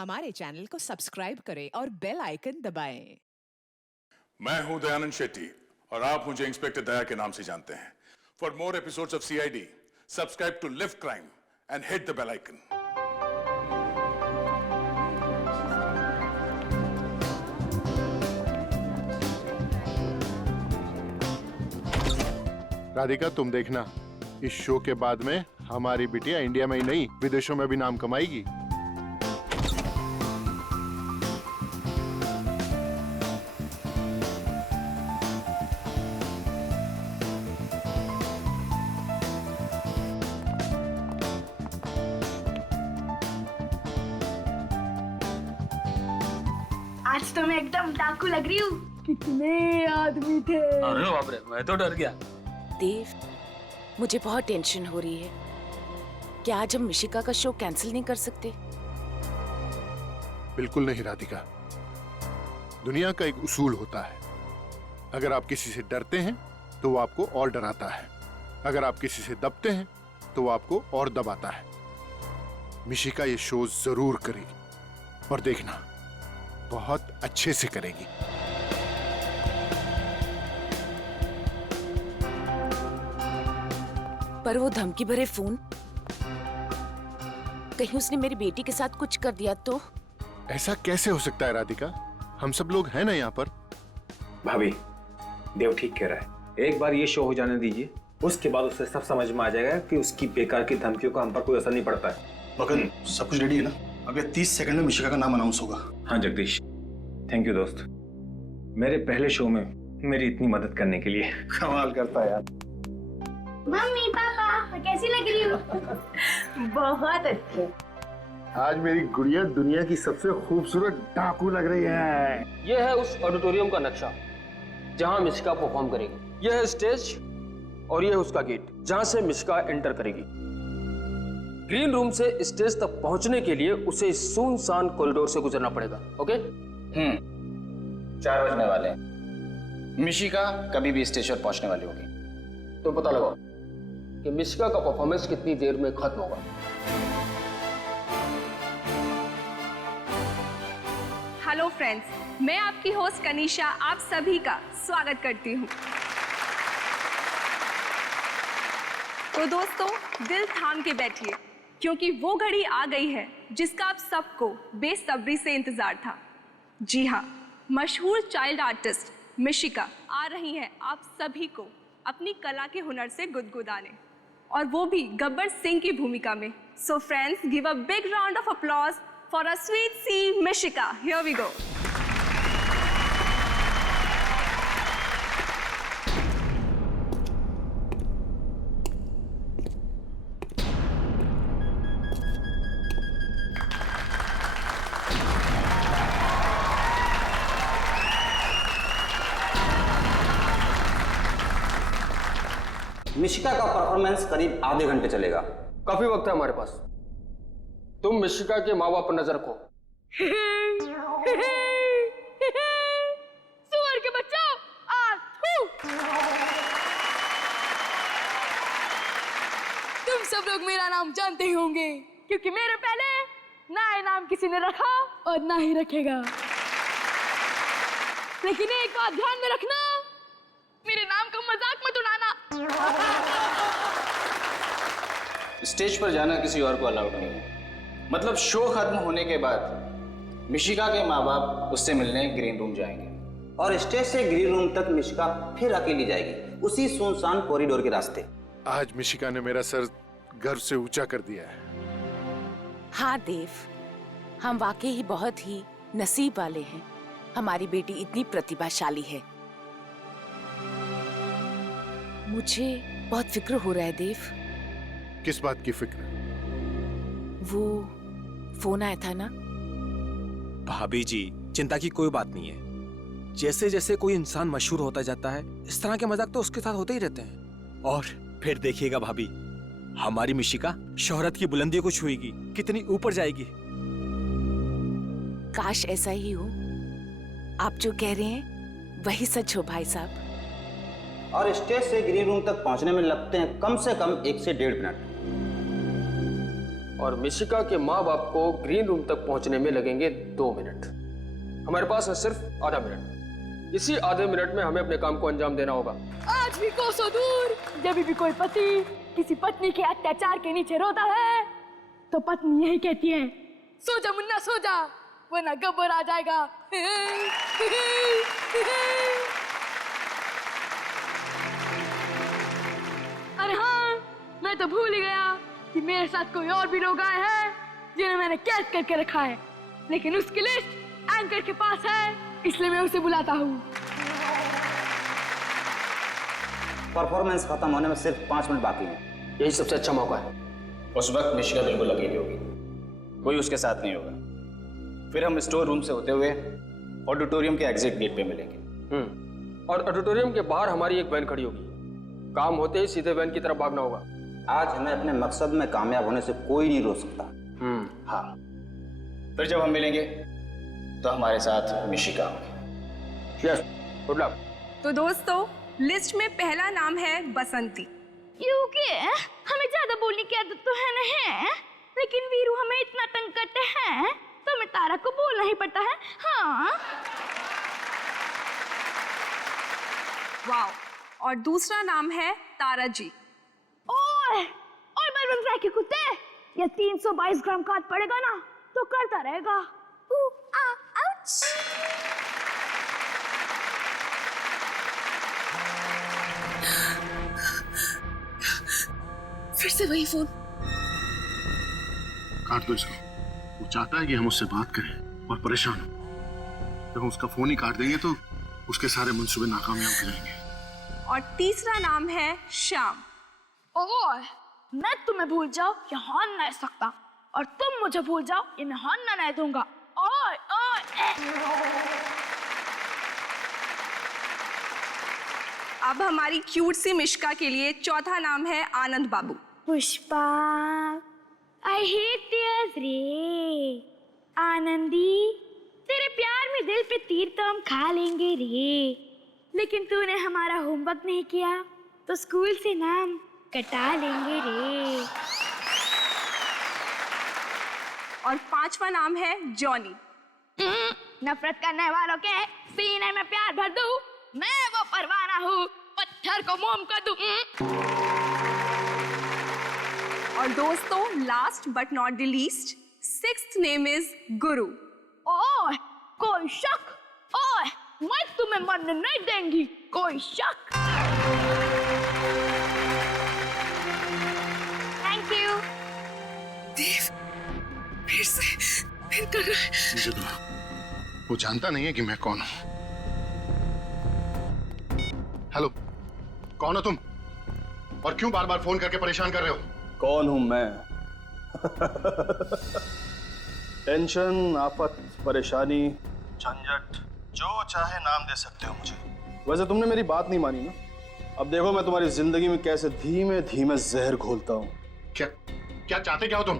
हमारे चैनल को सब्सक्राइब करें और बेल आइकन दबाएं। मैं हूं दयानंद शेट्टी और आप मुझे इंस्पेक्टर दया के नाम से जानते हैं। For more episodes of CID, subscribe to lift crime and hit the bell icon. Radhika, तुम देखना, इस शो के बाद में हमारी बिटिया इंडिया में ही नहीं विदेशों में भी नाम कमाएगी। आज तो मैं एकदम डाकू लग रही हूँ। कितने आदमी थे। अरे बाप रे, मैं तो डर गया। देव, मुझे बहुत टेंशन हो रही है। क्या आज हम मिशिका का शो कैंसिल नहीं कर सकते? बिल्कुल नहीं राधिका, दुनिया का एक उसूल होता है, अगर आप किसी से डरते हैं तो वो आपको और डराता है, अगर आप किसी से दबते हैं तो वो आपको और दबाता है। मिशिका ये शो जरूर करेगी और देखना, बहुत अच्छे से करेगी। पर वो धमकी भरे फोन, कहीं उसने मेरी बेटी के साथ कुछ कर दिया तो? ऐसा कैसे हो सकता है राधिका, हम सब लोग हैं ना यहाँ पर। भाभी, देव ठीक कह रहा है, एक बार ये शो हो जाने दीजिए, उसके बाद उसे सब समझ में आ जाएगा कि उसकी बेकार की धमकियों का हम पर कोई असर नहीं पड़ता है। मगन, सब कुछ रेडी है ना? अगले 30 सेकंड में मिशिका का नाम अनाउंस होगा। हाँ जगदीश, थैंक यू दोस्त, मेरे पहले शो में मेरी इतनी मदद करने के लिए। कमाल करता है यार। मम्मी पापा, कैसी लग रही हूँ? बहुत अच्छे। आज मेरी गुड़िया दुनिया की सबसे खूबसूरत डाकू लग रही है। ये है उस ऑडिटोरियम का नक्शा जहां मिशिका परफॉर्म करेगी। यह है स्टेज और यह है उसका गेट जहां से मिशिका एंटर करेगी। ग्रीन रूम से स्टेज तक पहुंचने के लिए उसे इस सुनसान कॉरिडोर से गुजरना पड़ेगा। ओके? 4 बजने वाले हैं। मिशिका कभी भी स्टेज पर पहुंचने वाली होगी। तो पता लगाओ कि मिशिका का परफॉर्मेंस कितनी देर में खत्म होगा। हेलो फ्रेंड्स, मैं आपकी होस्ट कनिशा आप सभी का स्वागत करती हूँ। तो दोस्तों, दिल थाम के बैठिए क्योंकि वो घड़ी आ गई है जिसका आप सबको बेसब्री से इंतजार था। जी हाँ, मशहूर चाइल्ड आर्टिस्ट मिशिका आ रही हैं आप सभी को अपनी कला के हुनर से गुदगुदाने, और वो भी गब्बर सिंह की भूमिका में। So friends, give a big round of applause for a sweet सी Mishika. Here we go. Mishika का परफॉर्मेंस करीब आधे घंटे चलेगा। काफी वक्त है हमारे पास। तुम मिशिका के माँ बाप पर नजर रखो। सुअर के बच्चों, तुम सब लोग मेरा नाम जानते ही होंगे क्योंकि मेरे पहले ना ये नाम किसी ने रखा और ना ही रखेगा। लेकिन एक बात ध्यान में रखना, मेरे नाम का मजाक मत उड़ाना। स्टेज पर जाना किसी और को अलाउड नहीं है। मतलब शो खत्म होने के बाद मिशिका के माँ बाप उससे मिलने ग्रीन रूम जाएंगे और स्टेज से ग्रीन रूम तक मिशिका फिर अकेली जाएगी, उसी सुनसान कॉरिडोर के रास्ते। आज मिशिका ने मेरा सर गर्व से ऊंचा कर दिया है। हाँ देव, हम वाकई ही बहुत ही नसीब वाले हैं, हमारी बेटी इतनी प्रतिभाशाली है। मुझे बहुत फिक्र हो रहा है देव। किस बात की फिक्र? वो फोन आया था ना। भाभी जी, चिंता की कोई बात नहीं है। जैसे जैसे कोई इंसान मशहूर होता जाता है, इस तरह के मजाक तो उसके साथ होते ही रहते हैं। और फिर देखिएगा भाभी, हमारी मिशिका शोहरत की बुलंदियों को छुएगी, कितनी ऊपर जाएगी। काश ऐसा ही हो। आप जो कह रहे हैं वही सच हो भाई साहब। और स्टेज से ग्रीन रूम तक पहुंचने में लगते हैं कम से कम 1 से 1.5 मिनट। और मिशिका के माँ बाप को ग्रीन रूम तक पहुंचने में लगेंगे 2 मिनट। हमारे पास है सिर्फ आधा मिनट। इसी आधे मिनट में हमें अपने काम को अंजाम देना होगा। आज भी कोसों दूर जब भी कोई पति किसी पत्नी के अत्याचार के नीचे रोता है तो पत्नी यही कहती है, सो जा मुन्ना सो जा, वरना गब्बर आ जाएगा। अरे हाँ, मैं तो भूल ही गया कि मेरे साथ कोई और भी लोग आए हैं जिन्हें मैंने कैद करके रखा है, लेकिन उसकी लिस्ट एंकर के पास है, इसलिए मैं उसे बुलाता हूँ। परफॉर्मेंस खत्म होने में सिर्फ 5 मिनट बाकी हैं। यही सबसे अच्छा मौका है। उस वक्त मिशिका बिल्कुल अकेली होगी, कोई उसके साथ नहीं होगा। फिर हम स्टोर रूम से होते हुए ऑडिटोरियम के एग्जिट गेट पे मिलेंगे। और ऑडिटोरियम के बाहर हमारी एक वैन खड़ी होगी। काम होते ही सीधे वैन की तरफ भागना होगा। आज हमें अपने मकसद में कामयाब होने से कोई नहीं रोक सकता। हाँ, फिर जब हम मिलेंगे तो हमारे साथ मिशिका होगी। Yes, good luck. तो दोस्तों, लिस्ट में पहला नाम है बसंती। क्योंकि हमें ज्यादा बोलने की आदत तो है नहीं, लेकिन वीरू हमें इतना तंग करते हैं तो हमें तारा को बोलना ही पड़ता है। हाँ। वाओ। और दूसरा नाम है तारा जी। ओए मेरे फ्राई के कुत्ते, ये 322 ग्राम का पड़ेगा ना तो करता रहेगा। आउच। फिर से वही फोन। काट दो इसको। वो चाहता है कि हम उससे बात करें और परेशान हो। जब हम उसका फोन ही काट देंगे तो उसके सारे मंसूबे नाकामयाब हो जाएंगे। और तीसरा नाम है श्याम। ओए, मैं तुम्हें भूल जाओ ये हान नहीं सकता, और तुम मुझे भूल जाओ ये मैं हान नहीं दूंगा। ओए अब हमारी क्यूट सी मिशिका के लिए चौथा नाम है आनंद बाबू। पुष्पा, आई हेट टीयर्स रे। आनंदी, तेरे प्यार में दिल पे तीर तो हम खा लेंगे रे, लेकिन तूने हमारा होमवर्क नहीं किया तो स्कूल से नाम कटा लेंगे रे। और पांचवा नाम है जॉनी। नफरत करने वालों के सीने में प्यार भर दूं, मैं वो परवाना हूँ, पत्थर को मोम कर दूं। और दोस्तों, last but not the least, sixth name is गुरु। ओए, कोई शक? ओए, मैं तुम्हें मरने नहीं देंगी, कोई शक? Thank you. देव, फिर कर रहा है। मुझे तो वो जानता नहीं है कि मैं कौन हूं। हेलो, कौन हो तुम और क्यों बार बार फोन करके परेशान कर रहे हो? कौन हूं मैं? टेंशन, आफत, परेशानी, झंझट, जो चाहे नाम दे सकते हो मुझे। वैसे तुमने मेरी बात नहीं मानी ना। अब देखो मैं तुम्हारी जिंदगी में कैसे धीमे धीमे जहर घोलता हूं। क्या चाहते क्या हो तुम?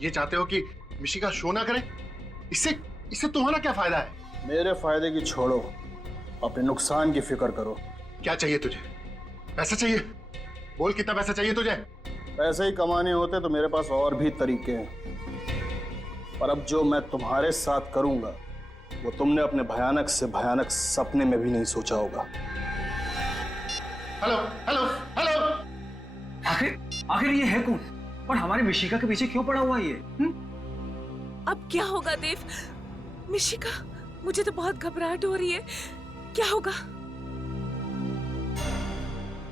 ये चाहते हो कि मिशिका शो ना करे? इससे तुम्हारा क्या फायदा है? मेरे फायदे की छोड़ो, अपने नुकसान की फिक्र करो। क्या चाहिए तुझे? पैसा चाहिए? बोल कितना पैसा चाहिए तुझे? पैसे ही कमाने होते तो मेरे पास और भी तरीके हैं, पर अब जो मैं तुम्हारे साथ करूंगा वो तुमने अपने भयानक से भयानक सपने में भी नहीं सोचा होगा। हेलो हेलो हेलो, आखिर ये है कौन और हमारे मिशिका के पीछे क्यों पड़ा हुआ ये? अब क्या होगा देव? मिशिका, मुझे तो बहुत घबराहट हो रही है। क्या होगा?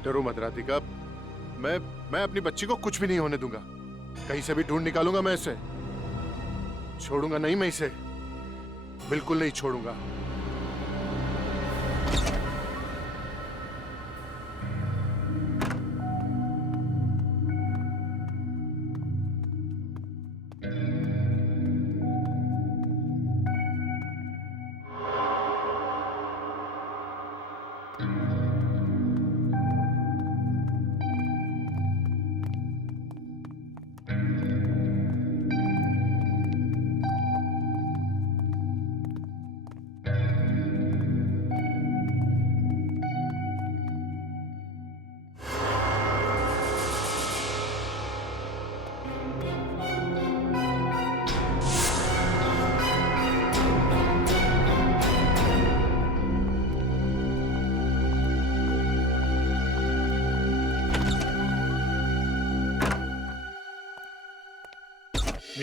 डरो मत राधिका, मैं अपनी बच्ची को कुछ भी नहीं होने दूंगा। कहीं से भी ढूंढ निकालूंगा मैं इसे। छोड़ूंगा नहीं मैं इसे, बिल्कुल नहीं छोड़ूंगा।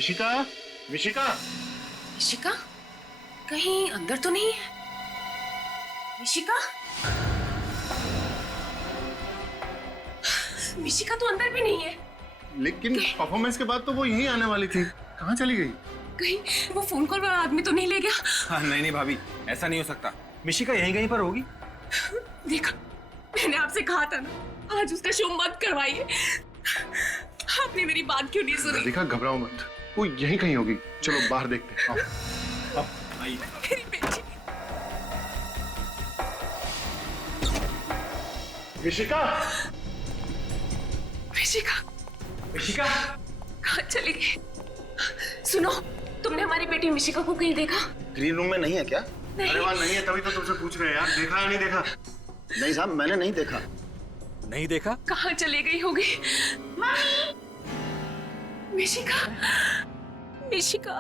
मिशिका, मिशिका, मिशिका कहीं अंदर तो नहीं है? मिशिका, मिशिका तो अंदर भी नहीं है। लेकिन परफॉर्मेंस के बाद तो वो यहीं आने वाली थी, कहाँ चली गई? कहीं वो फोन कॉल वाला आदमी तो नहीं ले गया? हाँ, नहीं नहीं भाभी, ऐसा नहीं हो सकता। मिशिका यहीं कहीं पर होगी। देखा, मैंने आपसे कहा था ना, आज उसका शो मत करवाइए। आपने मेरी बात क्यों नहीं सुनी? देखा, घबराओ मत, वो यहीं कहीं होगी। चलो बाहर देखते हैं। आओ। आइए। मेरी बेटी। मिशिका, मिशिका, मिशिका, कहाँ चली गई? सुनो, तुमने हमारी बेटी मिशिका को कहीं देखा? ग्रीन रूम में नहीं है क्या? अरे वहाँ नहीं है, तभी तो तुमसे पूछ रहे हैं यार, देखा या नहीं देखा? नहीं साहब, मैंने नहीं देखा। नहीं देखा? कहाँ चली गई होगी? मिशिका, मिशिका,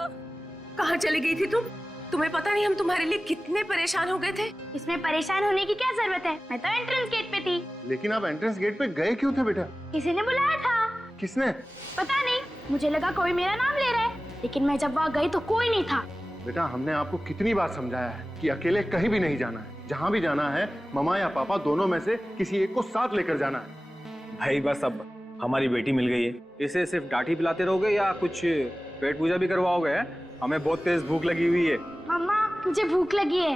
कहाँ चली गई थी तुम? तुम्हें पता नहीं हम तुम्हारे लिए कितने परेशान हो गए थे? इसमें परेशान होने की क्या जरूरत है? मैं तो एंट्रेंस गेट पे थी। लेकिन आप एंट्रेंस गेट पे गए क्यों थे बेटा? किसी ने बुलाया था। किसने? पता नहीं, मुझे लगा कोई मेरा नाम ले रहा है, लेकिन मैं जब वहाँ गई तो कोई नहीं था। बेटा, हमने आपको कितनी बार समझाया है कि अकेले कहीं भी नहीं जाना है। जहाँ भी जाना है, मम्मा या पापा दोनों में से किसी एक को साथ लेकर जाना है। भाई बस अब हमारी बेटी मिल गई है, इसे सिर्फ डांटी पिलाते रहोगे या कुछ पेट पूजा भी करवाओगे? हमें बहुत तेज भूख लगी हुई है। मम्मा, मुझे भूख लगी है।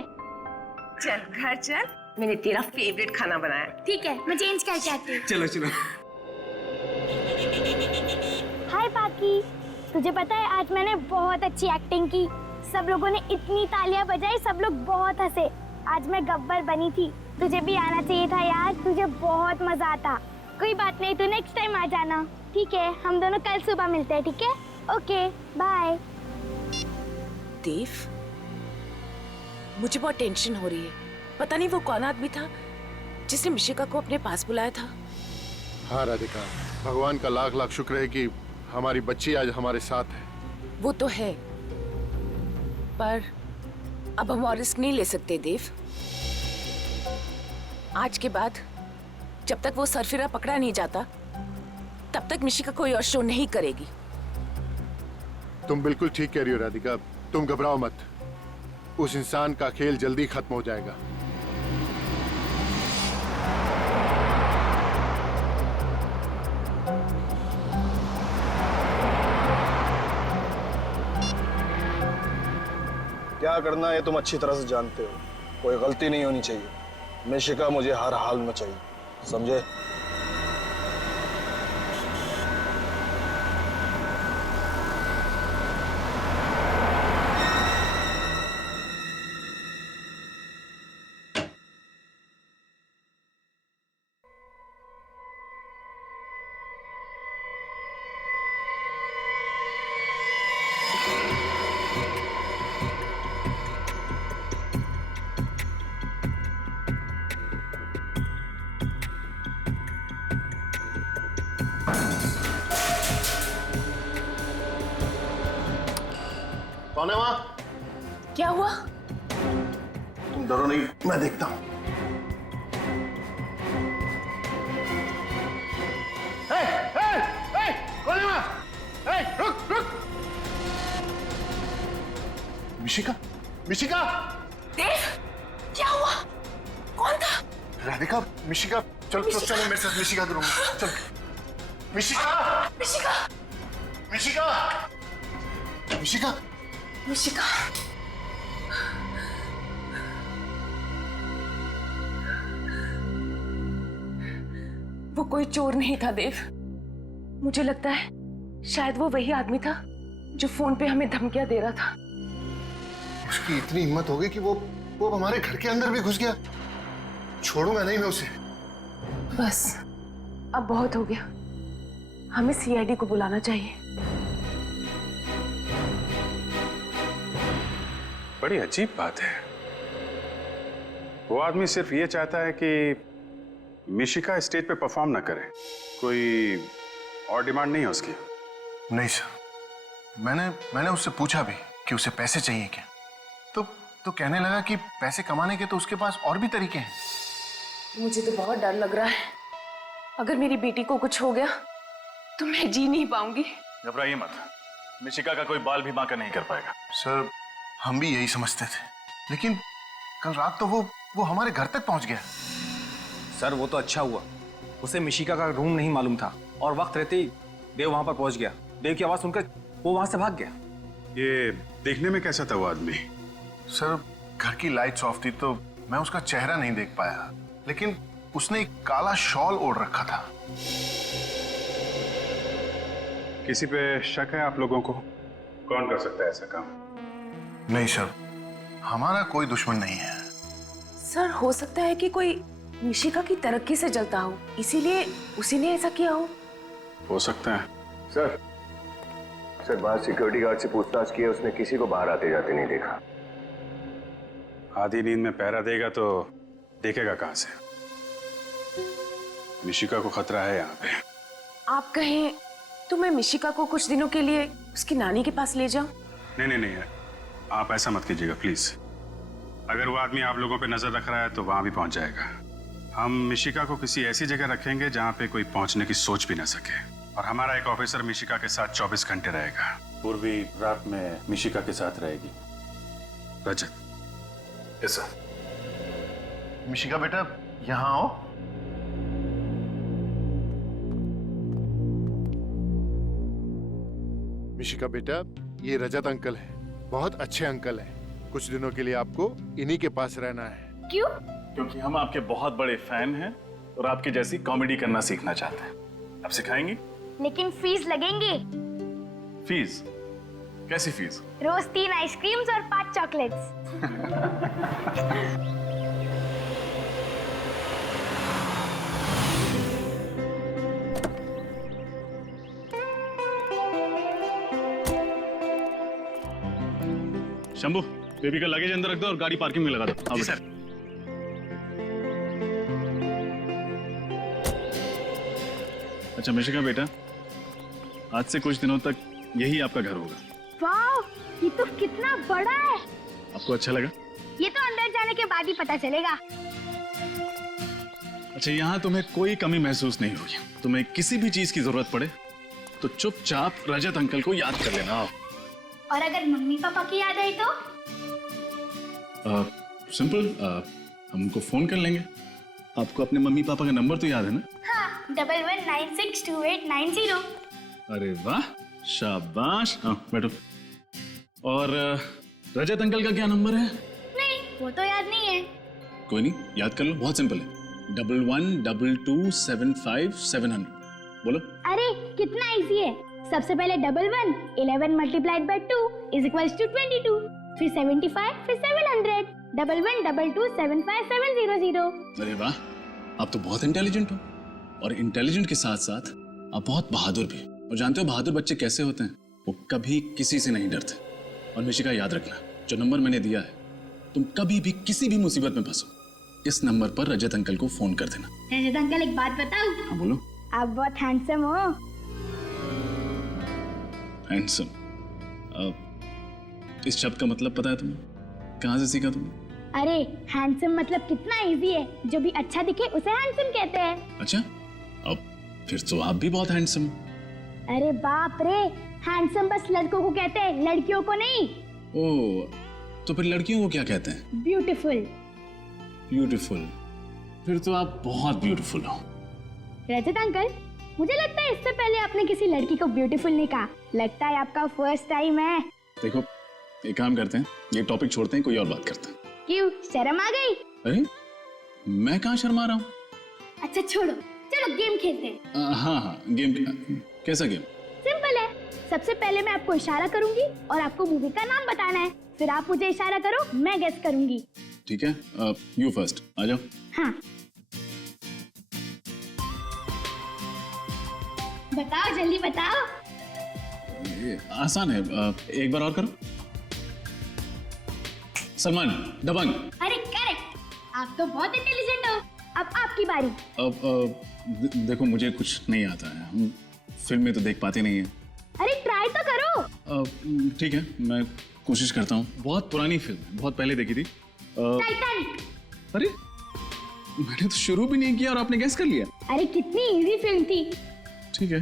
चल घर चल, मैंने तेरा फेवरेट खाना बनाया। ठीक है, मैं चेंज करके आती हूँ। चलो चलो। हाय पाकी, तुझे पता है आज मैंने बहुत अच्छी एक्टिंग की। सब लोगों ने इतनी तालियां बजाई, सब लोग बहुत हंसे। आज मैं गब्बर बनी थी। तुझे भी आना चाहिए था यार, तुझे बहुत मजा आता। कोई बात नहीं, तू नेक्स्ट टाइम आ जाना। ठीक है, हम दोनों कल सुबह मिलते हैं, ठीक है? Okay, bye. देव, मुझे बहुत टेंशन हो रही है। पता नहीं वो कौन आदमी था जिसने मिशिका को अपने पास बुलाया था। हाँ राधिका, भगवान का लाख लाख शुक्र है कि हमारी बच्ची आज हमारे साथ है। वो तो है, पर अब हम और रिस्क नहीं ले सकते देव। आज के बाद जब तक वो सरफिरा पकड़ा नहीं जाता, तब तक मिशिका कोई और शो नहीं करेगी। तुम बिल्कुल ठीक कह रही हो राधिका, तुम घबराओ मत। उस इंसान का खेल जल्दी खत्म हो जाएगा। क्या करना है तुम अच्छी तरह से जानते हो। कोई गलती नहीं होनी चाहिए। मिशिका मुझे हर हाल में चाहिए, समझे? कौन है वहाँ? क्या हुआ? तुम डरो नहीं, मैं देखता हूँ। कौन है वहाँ? रुक रुक। मिशिका, मिशिका। देव, क्या हुआ? कौन था? राधिका, मिशिका, चलो चलो चलो मेरे साथ मिशिका के रूम में चलो। मिशिका, मिशिका, मिशिका, मिशिका, मिशिका। वो कोई चोर नहीं था देव। मुझे लगता है शायद वो वही आदमी था जो फोन पे हमें धमकियां दे रहा था। उसकी इतनी हिम्मत हो गई कि वो हमारे घर के अंदर भी घुस गया। छोड़ूंगा नहीं मैं उसे। बस अब बहुत हो गया, हमें सीआईडी को बुलाना चाहिए। बड़ी अजीब बात है। वो आदमी सिर्फ ये चाहता है कि मिशिका स्टेज पे परफॉर्म ना करे। कोई और डिमांड नहीं है उसकी? नहीं सर, मैंने उससे पूछा भी कि उसे पैसे चाहिए क्या, तो कहने लगा कि पैसे कमाने के तो उसके पास और भी तरीके हैं। मुझे तो बहुत डर लग रहा है। अगर मेरी बेटी को कुछ हो गया तो मैं जी नहीं पाऊंगी। घबराइए मत, मिशिका का कोई बाल भी बांका नहीं कर पाएगा। सर हम भी यही समझते थे, लेकिन कल रात तो वो हमारे घर तक पहुंच गया। सर वो तो अच्छा हुआ, उसे मिशिका का रूम नहीं मालूम था और वक्त रहते ही देव वहां पर पहुंच गया। देव की आवाज सुनकर वो वहां से भाग गया। ये देखने में कैसा था वो आदमी? सर घर की लाइट्स ऑफ थी तो मैं उसका चेहरा नहीं देख पाया, लेकिन उसने एक काला शॉल ओढ़ रखा था। किसी पे शक है आप लोगों को? कौन कर सकता है ऐसा काम? नहीं सर, हमारा कोई दुश्मन नहीं है। सर हो सकता है कि कोई मिशिका की तरक्की से जलता हो, इसीलिए उसी ने ऐसा किया हो सकता है। सर बाहर सिक्योरिटी गार्ड से पूछताछ की है, उसने किसी को बाहर आते जाते नहीं देखा। आधी नींद में पहरा देगा तो देखेगा कहां से? मिशिका को खतरा है यहाँ पे। आप कहें तो मैं मिशिका को कुछ दिनों के लिए उसकी नानी के पास ले जाऊं? नहीं, आप ऐसा मत कीजिएगा प्लीज। अगर वो आदमी आप लोगों पे नजर रख रहा है तो वहां भी पहुंच जाएगा। हम मिशिका को किसी ऐसी जगह रखेंगे जहां पे कोई पहुंचने की सोच भी ना सके, और हमारा एक ऑफिसर मिशिका के साथ 24 घंटे रहेगा। पूर्वी रात में मिशिका के साथ रहेगी। रजत। Yes sir. मिशिका बेटा यहाँ आओ। मिशिका बेटा, ये रजत अंकल है, बहुत अच्छे अंकल हैं। कुछ दिनों के लिए आपको इन्हीं के पास रहना है। क्यों? क्योंकि हम आपके बहुत बड़े फैन हैं और आपकी जैसी कॉमेडी करना सीखना चाहते हैं। आप सिखाएंगी? लेकिन फीस लगेंगे। फीस? कैसी फीस? रोज 3 आइसक्रीम्स और 5 चॉकलेट्स। शंभू, बेबी का लगेज अंदर रख दो और गाड़ी पार्किंग में लगा दो। जी सर। अच्छा मिशिका बेटा, आज से कुछ दिनों तक यही आपका घर होगा। वाह, ये तो कितना बड़ा है। आपको अच्छा लगा? ये तो अंदर जाने के बाद ही पता चलेगा। अच्छा, यहाँ तुम्हें कोई कमी महसूस नहीं होगी। तुम्हें किसी भी चीज की जरूरत पड़े तो चुपचाप रजत अंकल को याद कर लेना। और अगर मम्मी पापा की याद आई तो? सिंपल, हम उनको फोन कर लेंगे। आपको अपने मम्मी पापा का नंबर तो याद है ना? हाँ, 11962890। अरे वाह, शाबाश। हाँ बैठो। और रजत अंकल का क्या नंबर है? नहीं, वो तो याद नहीं है। कोई नहीं, याद कर लो, बहुत सिंपल है। 112275 बोलो। अरे कितना इजी है। सबसे पहले 11 11 multiplied by 2 is equals to 22, फिर 75, फिर 700। 1122757700। अरे वाह, आप तो बहुत इंटेलिजेंट हो। और इंटेलिजेंट के साथ साथ आप बहुत बहादुर भी। और जानते हो बहादुर बच्चे कैसे होते हैं? वो कभी किसी से नहीं डरते। और मिशिका याद रखना, जो नंबर मैंने दिया है, तुम कभी भी किसी भी मुसीबत में फंसो, इस नंबर पर रजत अंकल को फोन कर देना। रजत अंकल, एक बात बताऊं? हाँ बोलो। आप बहुत हैंडसम हो। हैंडसम? इस शब्द का मतलब पता है तुम्हें? कहाँ से सीखा तुमने? अरे हैंडसम मतलब कितना इजी है। जो भी अच्छा दिखे उसे हैंडसम कहते हैं। अच्छा, अब फिर तो आप भी बहुत हैंडसम। अरे बाप रे, हैंडसम बस लड़कों को कहते हैं, लड़कियों को नहीं। ओह, तो फिर लड़कियों को क्या कहते हैं? ब्यूटीफुल। ब्यूटीफुल? फिर तो आप बहुत ब्यूटीफुल हो। रजत अंकल, मुझे लगता है इससे पहले आपने किसी लड़की को ब्यूटीफुल नहीं कहा। लगता है आपका फर्स्ट टाइम है। देखो, एक काम करते हैं, ये टॉपिक छोड़ते हैं, कोई और बात करते हैं। क्यों, शर्म आ गई? अरे मैं कहाँ शर्मा रहा हूँ? अच्छा छोड़ो, चलो गेम खेलते हैं। हाँ, गेम। कैसा गेम? सिंपल है। सबसे पहले मैं आपको इशारा करूंगी और आपको मूवी का नाम बताना है। फिर आप मुझे इशारा करो, मैं गेस करूंगी। ठीक है, यू फर्स्ट, आ जाओ। हाँ, बताओ, जल्दी बताओ। ये आसान है, एक बार और करो। सलमान, दबंग। अरे करेक्ट, आप तो बहुत इंटेलिजेंट हो। अब आपकी बारी। अब देखो, मुझे कुछ नहीं आता है, हम फिल्म में तो देख पाते नहीं है। अरे ट्राई तो करो। ठीक है, मैं कोशिश करता हूँ। बहुत पुरानी फिल्म है, बहुत पहले देखी थी। टाइटैनिक। अरे मैंने तो शुरू भी नहीं किया और आपने गेस कर लिया। अरे कितनी इजी फिल्म थी। ठीक है।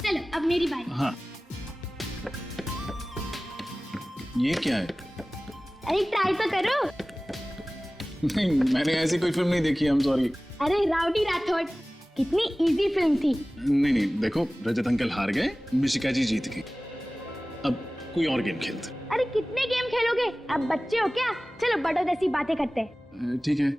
चलो अब अब मेरी बारी। हाँ, ये क्या है? अरे ट्राई तो करो। नहीं, मैंने ऐसी कोई फिल्म नहीं देखी, आई एम सॉरी। अरे राउडी राठौड़, कितनी इजी फिल्म थी। नहीं, देखो रजत अंकल हार गए, मिशिका जी जीत गई। अब कोई और गेम खेलते। अरे कितने गेम खेलोगे, अब बच्चे हो क्या? चलो बड़ों जैसी बातें करते हैं। ठीक है,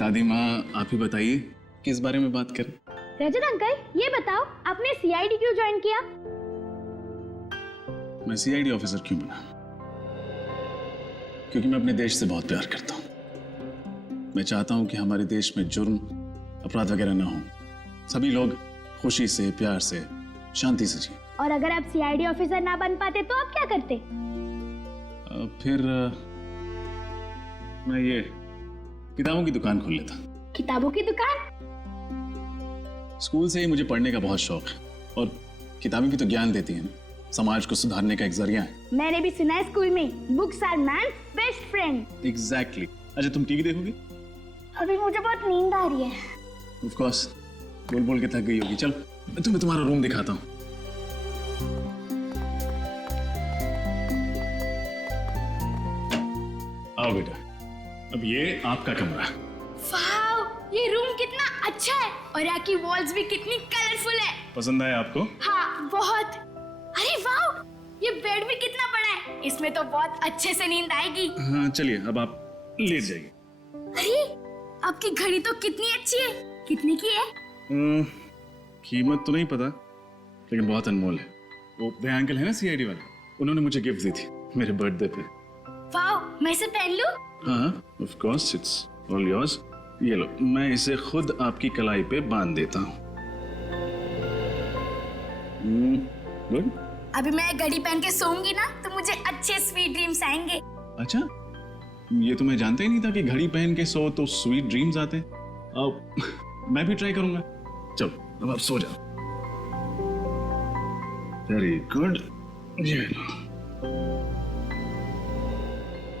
दादी माँ आप ही बताइए किस बारे में बात करें। रजत अंकल ये बताओ, आपने सीआईडी क्यों ज्वाइन किया? मैं सीआईडी ऑफिसर क्यों बना? क्योंकि मैं अपने देश से बहुत प्यार करता हूँ। मैं चाहता हूँ कि हमारे देश में जुर्म, अपराध वगैरह ना हो, सभी लोग खुशी से, प्यार से, शांति से जिए। और अगर आप सीआईडी ऑफिसर ना बन पाते तो आप क्या करते? फिर मैं ये किताबों की दुकान खोल लेता। किताबों की दुकान? स्कूल से ही मुझे पढ़ने का बहुत शौक है, और किताबें भी तो ज्ञान देती हैं, समाज को सुधारने का एक जरिया है। मैंने भी सुना है स्कूल में, books are man's best friend. Exactly. अच्छा, तुम टीवी देखोगी? अभी मुझे बहुत नींद आ रही है। ऑफ कोर्स, बोल बोल के थक गई होगी। चल मैं तुम्हें तुम्हारा रूम दिखाता हूँ। आओ बेटा, अब ये आपका कमरा। वाओ, ये रूम कितना अच्छा है, और यहाँ की वॉल्स भी कितनी कलरफुल है। पसंद आया आपको? हाँ बहुत। अरे वाओ, ये बेड भी कितना बड़ा है, इसमें तो बहुत अच्छे से नींद आएगी। हाँ चलिए, अब आप लेट जाइए। अरे आपकी घड़ी तो कितनी अच्छी है, कितने की है? कीमत तो नहीं पता, लेकिन बहुत अनमोल है। वो भैया अंकल है ना सीआईडी वाले, उन्होंने मुझे गिफ्ट दी थी मेरे बर्थडे पे। वाओ, मैं इसे पहन लूं? हाँ of course, it's all yours. ये लो, मैं इसे खुद आपकी कलाई पे बांध देता हूँ। गुड। अभी मैं घड़ी पहन के सोऊंगी ना, तो मुझे अच्छे स्वीट ड्रीम्स आएंगे। अच्छा, ये तो मैं जानता ही नहीं था कि घड़ी पहन के सो तो स्वीट ड्रीम्स आते हैं। अब मैं भी ट्राई करूंगा। चलो अब आप सो जाओ। Very good. ये लो।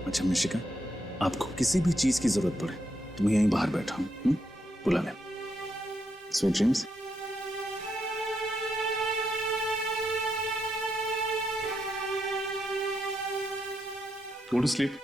अच्छा मिशिका, आपको किसी भी चीज की जरूरत पड़े तो मैं यहीं बाहर बैठा हूँ, बुला ले। Sweet dreams. Go to sleep.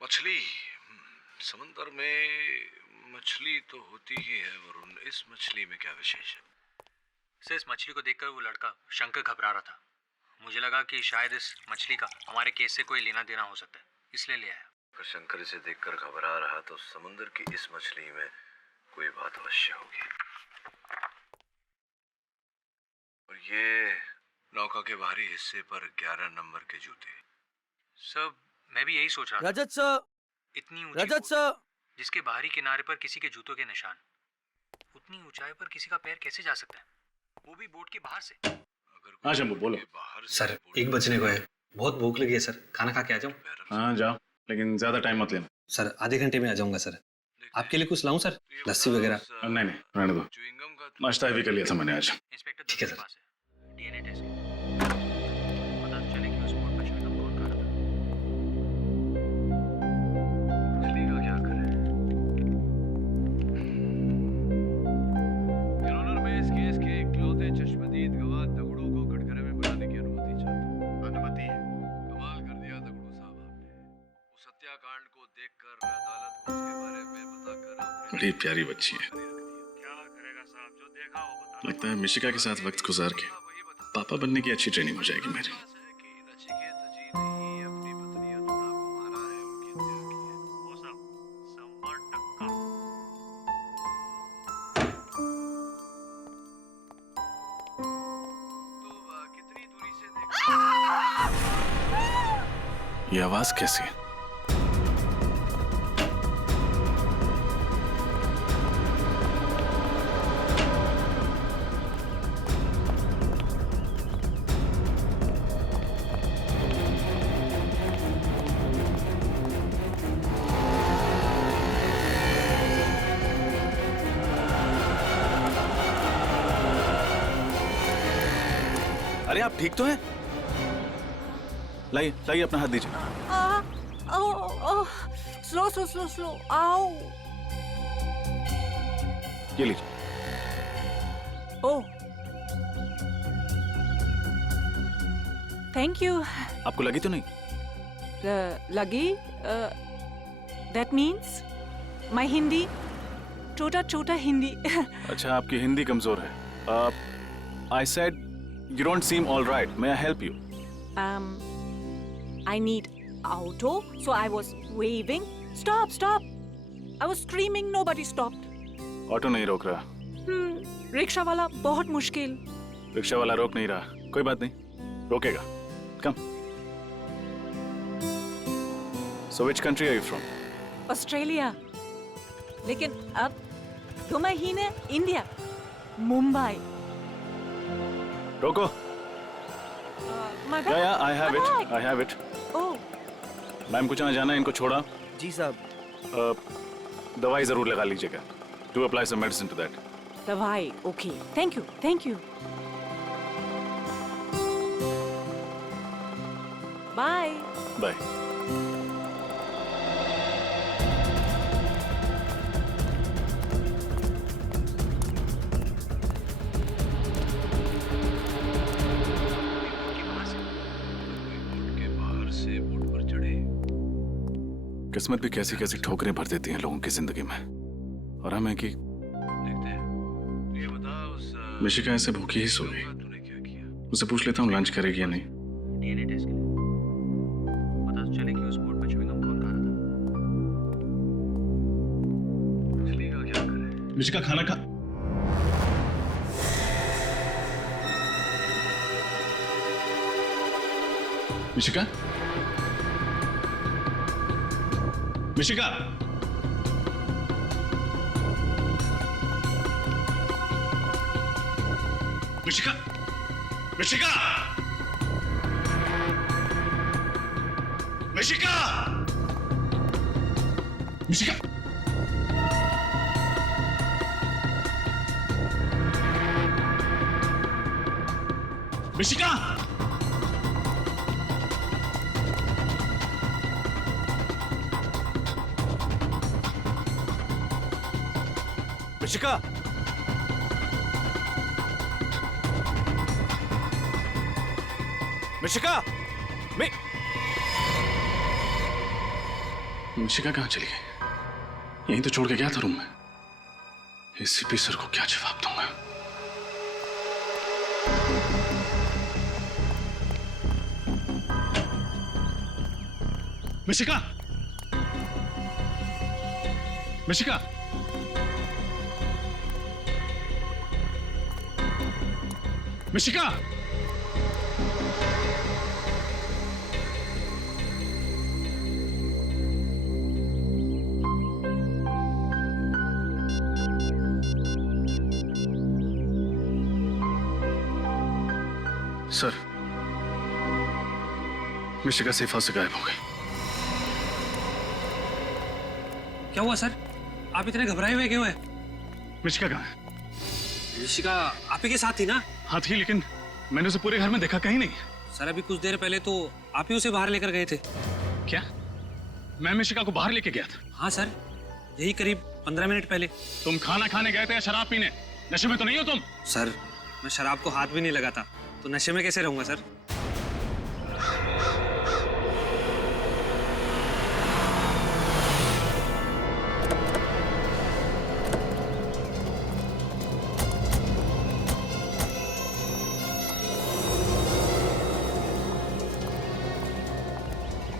मछली, समंदर में मछली तो होती ही है वरुण, इस मछली में क्या विशेष है? सर, इस मछली को देखकर वो लड़का शंकर घबरा रहा था। मुझे लगा कि शायद इस मछली का हमारे केस से कोई लेना देना हो सकता है, इसलिए ले आया। अगर शंकर इसे देखकर घबरा रहा तो समुद्र की इस मछली में कोई बात अवश्य होगी। और ये नौका के बाहरी हिस्से पर 11 नंबर के जूते। सब मैं भी यही सोच रहा था। रजत सर, इतनी ऊंची रजत सर, जिसके बाहरी किनारे पर किसी के जूतों के निशान, उतनी ऊंचाई पर किसी का पैर कैसे जा सकता है, वो भी बोट के बाहर से? हाँ शंभू बोलो। सर 1 बजने को है, बहुत भूख लगी है सर, खाना खा के आ जाऊं? हाँ जाओ, लेकिन ज्यादा टाइम मत लेना। सर आधे घंटे में आ जाऊंगा सर। आपके लिए कुछ लाऊं सर, लस्सी वगैरह? नहीं रहने दो, नाश्ता भी कर लिया था मैंने आज। ठीक है सर। डीएनए टेस्ट पता तो चले कि उस बोट पर च्युइंगम कौन खा रहा था। मछली का क्या करें? यूरोनर में इस केस के इकलौते चश्मदीद गवाह दगड़ू को कटघरे में बनाने की अनुमति चाहता। अनुमति है? कमाल कर दिया दगड़ू साहब आपने। उस हत्याकांड को देखकर अदालत को उसके बारे में बताकर बड़ी प्यारी बच्ची है। क्या करेगा साहब, जो देखा वो बता। लगता है मिशिका के साथ वक्त गुजार के पापा बनने की अच्छी ट्रेनिंग हो जाएगी मेरी। ये आवाज कैसी है? अरे आप ठीक तो हैं? लाइए लाइए अपना हाथ दीजिए। स्लो स्लो स्लो स्लो, आओ। ये लीजिए। ओह, थैंक यू। आपको लगी तो नहीं? लगी? दैट मीन्स माय हिंदी, छोटा छोटा हिंदी। अच्छा, आपकी हिंदी कमजोर है। I said you don't seem all right, may I help you? I need auto, so I was waving. Stop, stop! I was screaming, nobody stopped. Auto नहीं रोक रहा। रिक्शा वाला बहुत मुश्किल। रिक्शा वाला रोक नहीं रहा, कोई बात नहीं, रोकेगा। कम। So which country are you from? Australia, लेकिन अब 2 महीने इंडिया, मुंबई। रोको। या I have it, I have it. Oh, ma'am कुछ ना जाना, इनको छोड़ा। जी साहब। दवाई जरूर लगा लीजिएगा। Do apply some medicine to that. दवाई, okay, thank you, thank you. Bye. Bye. किस्मत भी कैसी कैसी ठोकरें भर देती हैं लोगों की जिंदगी में, और हमें कि मिशिका ऐसे भूखी ही सो गई। उससे पूछ लेता हूँ लंच करेगी या नहीं। डीएनए टेस्ट के लिए पता तो चले कि उस बोर्ड पर च्युइंग गम कौन खा रहा था। चलेगा क्या करे? मिशिका खाना खा। मिशिका, मिशिका, मिशिका, मिशिका, मिशिका, मिशिका, मिशिका, मिशिका, मिशिका, मिशिका कहाँ चली गई? यहीं तो छोड़ के गया था रूम में। एसीपी सर को क्या जवाब दूंगा? मिशिका, मिशिका, मिशिका, सर, मिशिका सेफा से गायब हो गई। क्या हुआ सर? आप इतने घबराए हुए क्यों हैं? मिशिका कहाँ है? मिशिका आप ही के साथ थी ना? हाँ थी, लेकिन मैंने उसे पूरे घर में देखा कहीं नहीं। सर अभी कुछ देर पहले तो आप ही उसे बाहर लेकर गए थे। क्या? मैं मिशिका को बाहर लेके गया था? हाँ सर, यही करीब 15 मिनट पहले। तुम खाना खाने गए थे या शराब पीने? नशे में तो नहीं हो तुम? सर मैं शराब को हाथ भी नहीं लगाता, तो नशे में कैसे रहूंगा सर?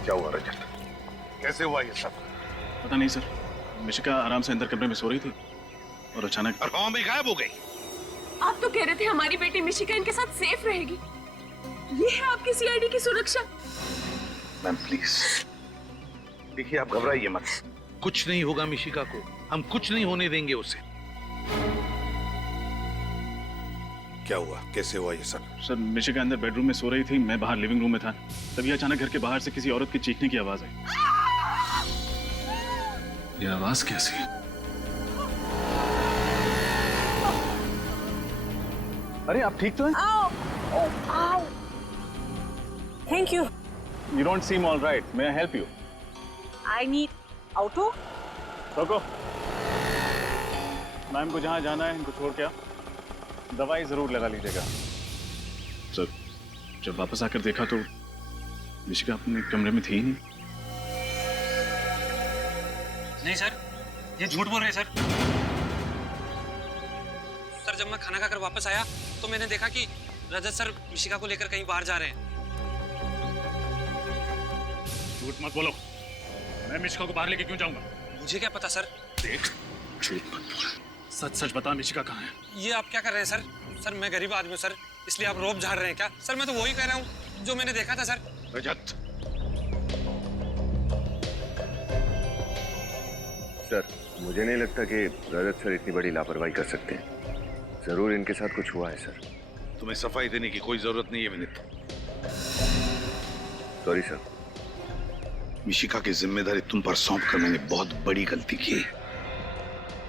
क्या हुआ रजत? कैसे हुआ ये सब? पता नहीं सर, मिशिका आराम से अंदर कमरे में सो रही थी और अचानक गांव में गायब हो गई। आप तो कह रहे थे हमारी बेटी मिशिका इनके साथ सेफ रहेगी। ये है आपकी सीआईडी की सुरक्षा। मैम प्लीज, देखिए आप घबराइए मत। कुछ नहीं होगा मिशिका को, हम कुछ नहीं होने देंगे उसे। क्या हुआ? कैसे हुआ ये सब? सर मिशिका अंदर बेडरूम में सो रही थी, मैं बाहर लिविंग रूम में था, तभी अचानक घर के बाहर से किसी औरत की चीखने की आवाज आई। ये आवाज कैसी है? अरे आप ठीक तो हैं? Thank you. You don't seem all right. May I help you? I need auto. रोको। मैम को जहाँ जाना है इनको छोड़ के दवाई जरूर लगा लीजिएगा। सर, जब वापस आकर देखा तो मिशिका अपने कमरे में थी ही नहीं। नहीं सर, ये झूठ बोल रहे हैं सर। सर, जब मैं खाना खाकर वापस आया तो मैंने देखा कि रजत सर मिशिका को लेकर कहीं बाहर जा रहे हैं। झूठ मत बोलो, मैं मिशिका को बाहर लेके क्यों जाऊंगा? मुझे क्या पता सर। देख, झूठ मत बोल, सच सच बता मिशिका कहाँ है? ये आप क्या कर रहे हैं सर? सर, मैं गरीब आदमी हूँ सर, इसलिए आप रोब झाड़ रहे हैं क्या? सर, मैं तो वही कह रहा हूँ जो मैंने देखा था सर। रजत, सर, मुझे नहीं लगता कि रजत सर इतनी बड़ी लापरवाही कर सकते हैं। जरूर इनके साथ कुछ हुआ है सर। तुम्हें सफाई देने की कोई जरूरत नहीं है विनीत। Sorry sir. मिशिका की जिम्मेदारी तुम पर सौंप कर मैंने बहुत बड़ी गलती की,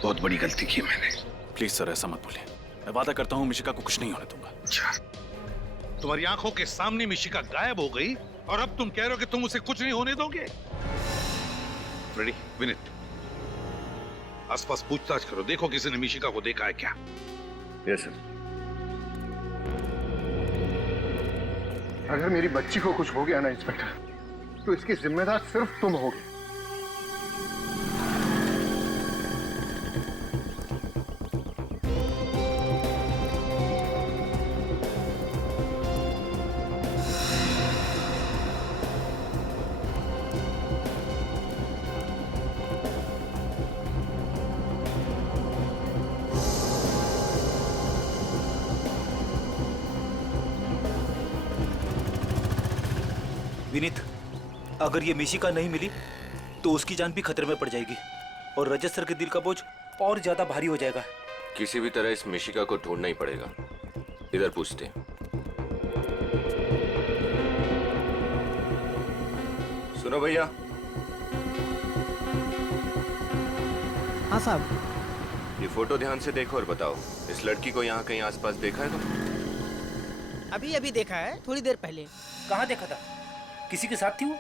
बहुत बड़ी गलती की मैंने। प्लीज सर, ऐसा मत बोलिए। मैं वादा करता हूँ मिशिका को कुछ नहीं होने दूंगा। अच्छा, तुम्हारी आंखों के सामने मिशिका गायब हो गई और अब तुम कह रहे हो कि तुम उसे कुछ नहीं होने दोगे? रेडी विनीत, आसपास पूछताछ करो, देखो किसी ने मिशिका को देखा है क्या। Yes sir. अगर मेरी बच्ची को कुछ हो गया ना इंस्पेक्टर, तो इसकी जिम्मेदार सिर्फ तुम होगे। विनीत, अगर ये मिशिका नहीं मिली तो उसकी जान भी खतरे में पड़ जाएगी और रजत सर के दिल का बोझ और ज्यादा भारी हो जाएगा। किसी भी तरह इस मिशिका को ढूंढना ही पड़ेगा। इधर पूछते हैं। सुनो भैया। हाँ साहब। ये फोटो ध्यान से देखो और बताओ, इस लड़की को यहाँ कहीं आसपास देखा है तुम? अभी अभी देखा है, थोड़ी देर पहले। कहाँ देखा था? किसी के साथ थी वो?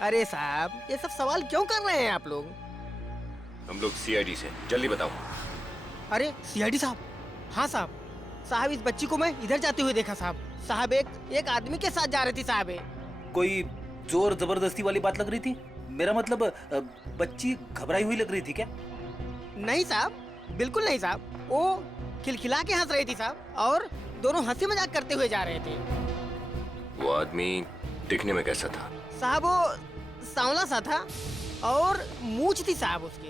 अरे साहब, ये सब सवाल क्यों कर रहे हैं आप लोग? हम लोग सीआईडी से, जल्दी बताओ। अरे सीआईडी साहब? हाँ साहब। साहब, इस बच्ची को मैं इधर जाते हुए देखा साहब। साहब, एक आदमी के साथ जा रही थी साहब। कोई जोर जबरदस्ती वाली बात लग रही थी? मेरा मतलब बच्ची घबराई हुई लग रही थी क्या? नहीं साहब, बिल्कुल नहीं साहब। वो खिलखिला के हंस रही थी साहब और दोनों हंसी मजाक करते हुए जा रहे थे। वो आदमी दिखने में कैसा था? साहब, वो सांवला सा था और मूंछ थी साहब उसके,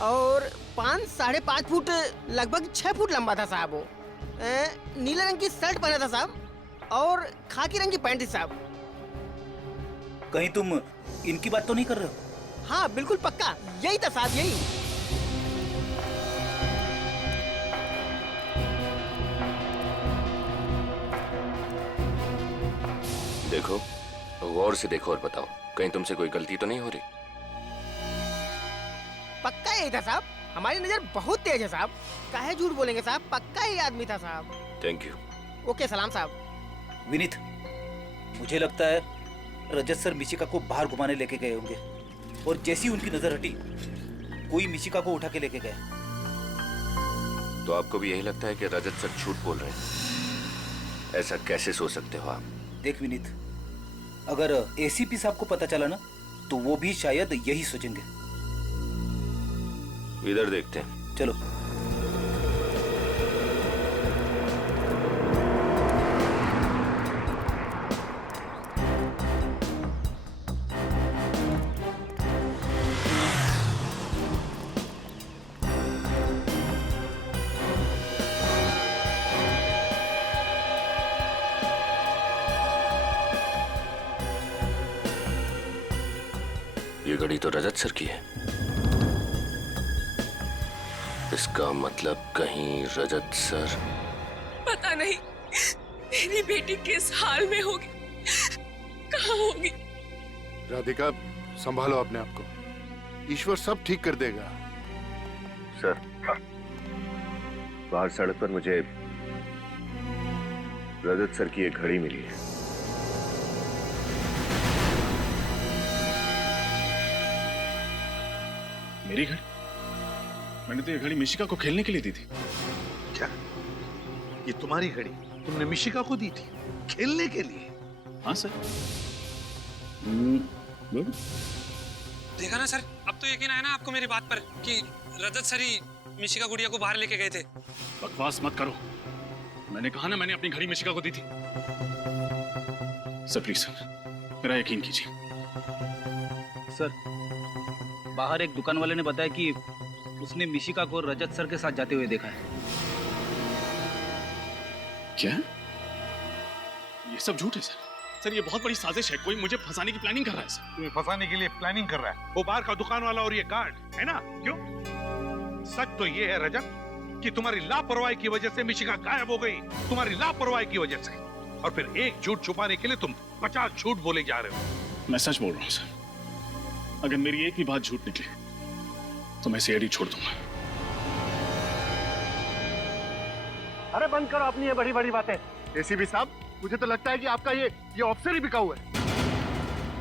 और 5-5.5 फुट, लगभग 6 फुट लंबा था साहब। वो नीले रंग की शर्ट पहना था साहब और खाकी रंग की पैंट थी साहब। कहीं तुम इनकी बात तो नहीं कर रहे हो? हाँ बिल्कुल पक्का, यही था साहब, यही। देखो, गौर से देखो और बताओ, कहीं तुमसे कोई गलती तो नहीं हो रही? पक्का यही था साहब, हमारी नजर बहुत तेज है साहब। काहे झूठ बोलेंगे साहब, पक्का ही आदमी था साहब। Thank you. ओके, सलाम साहब। विनीत, मुझे लगता है रजत सर मिशिका को बाहर घुमाने लेके गए होंगे और जैसी उनकी नजर हटी, कोई मिशिका को उठा के लेके गया। तो आपको भी यही लगता है कि रजत सर झूठ बोल रहे हैं? ऐसा कैसे सोच सकते हो आप? देख विनीत, अगर एसीपी साहब को पता चला ना, तो वो भी शायद यही सोचेंगे। इधर देखते हैं। चलो। ये घड़ी तो रजत सर की है। इसका मतलब कहीं रजत सर। पता नहीं मेरी बेटी किस हाल में होगी, कहाँ होगी। राधिका, संभालो अपने आप को, ईश्वर सब ठीक कर देगा। सर, बाहर सड़क पर मुझे रजत सर की एक घड़ी मिली है। मेरी घड़ी? मैंने तो ये घड़ी मिशिका को खेलने के लिए दी थी। क्या ये तुम्हारी घड़ी तुमने मिशिका को दी थी खेलने के लिए? हाँ सर। देखा ना सर, अब तो यकीन आया ना आपको मेरी बात पर कि रजत सर ही मिशिका गुड़िया को बाहर लेके गए थे। बकवास मत करो, मैंने कहा ना मैंने अपनी घड़ी मिशिका को दी थी। सर प्लीज सर, मेरा यकीन कीजिए। सर, बाहर एक दुकान वाले ने बताया कि उसने मिशिका को रजत सर के साथ जाते हुए देखा है। क्या? ये सब झूठ है सर। सर ये बहुत बड़ी साजिश है, कोई मुझे फंसाने की प्लानिंग कर रहा है सर। तुम्हें फंसाने के लिए प्लानिंग कर रहा है वो बाहर का दुकान वाला और ये गार्ड है ना? क्यों? सच तो ये है रजत कि तुम्हारी लापरवाही की वजह से मिशिका गायब हो गई, तुम्हारी लापरवाही की वजह से। और फिर एक झूठ छुपाने के लिए तुम 50 झूठ बोले जा रहे हो। मैं सच बोल रहा हूँ सर, अगर मेरी एक भी बात झूठ निकले तो मैं सीआईडी छोड़ दूंगा। अरे बंद करो अपनी ये बड़ी बड़ी बातें। एसीपी साहब, मुझे तो लगता है कि आपका ये ऑफिसर ही बिकाऊ है।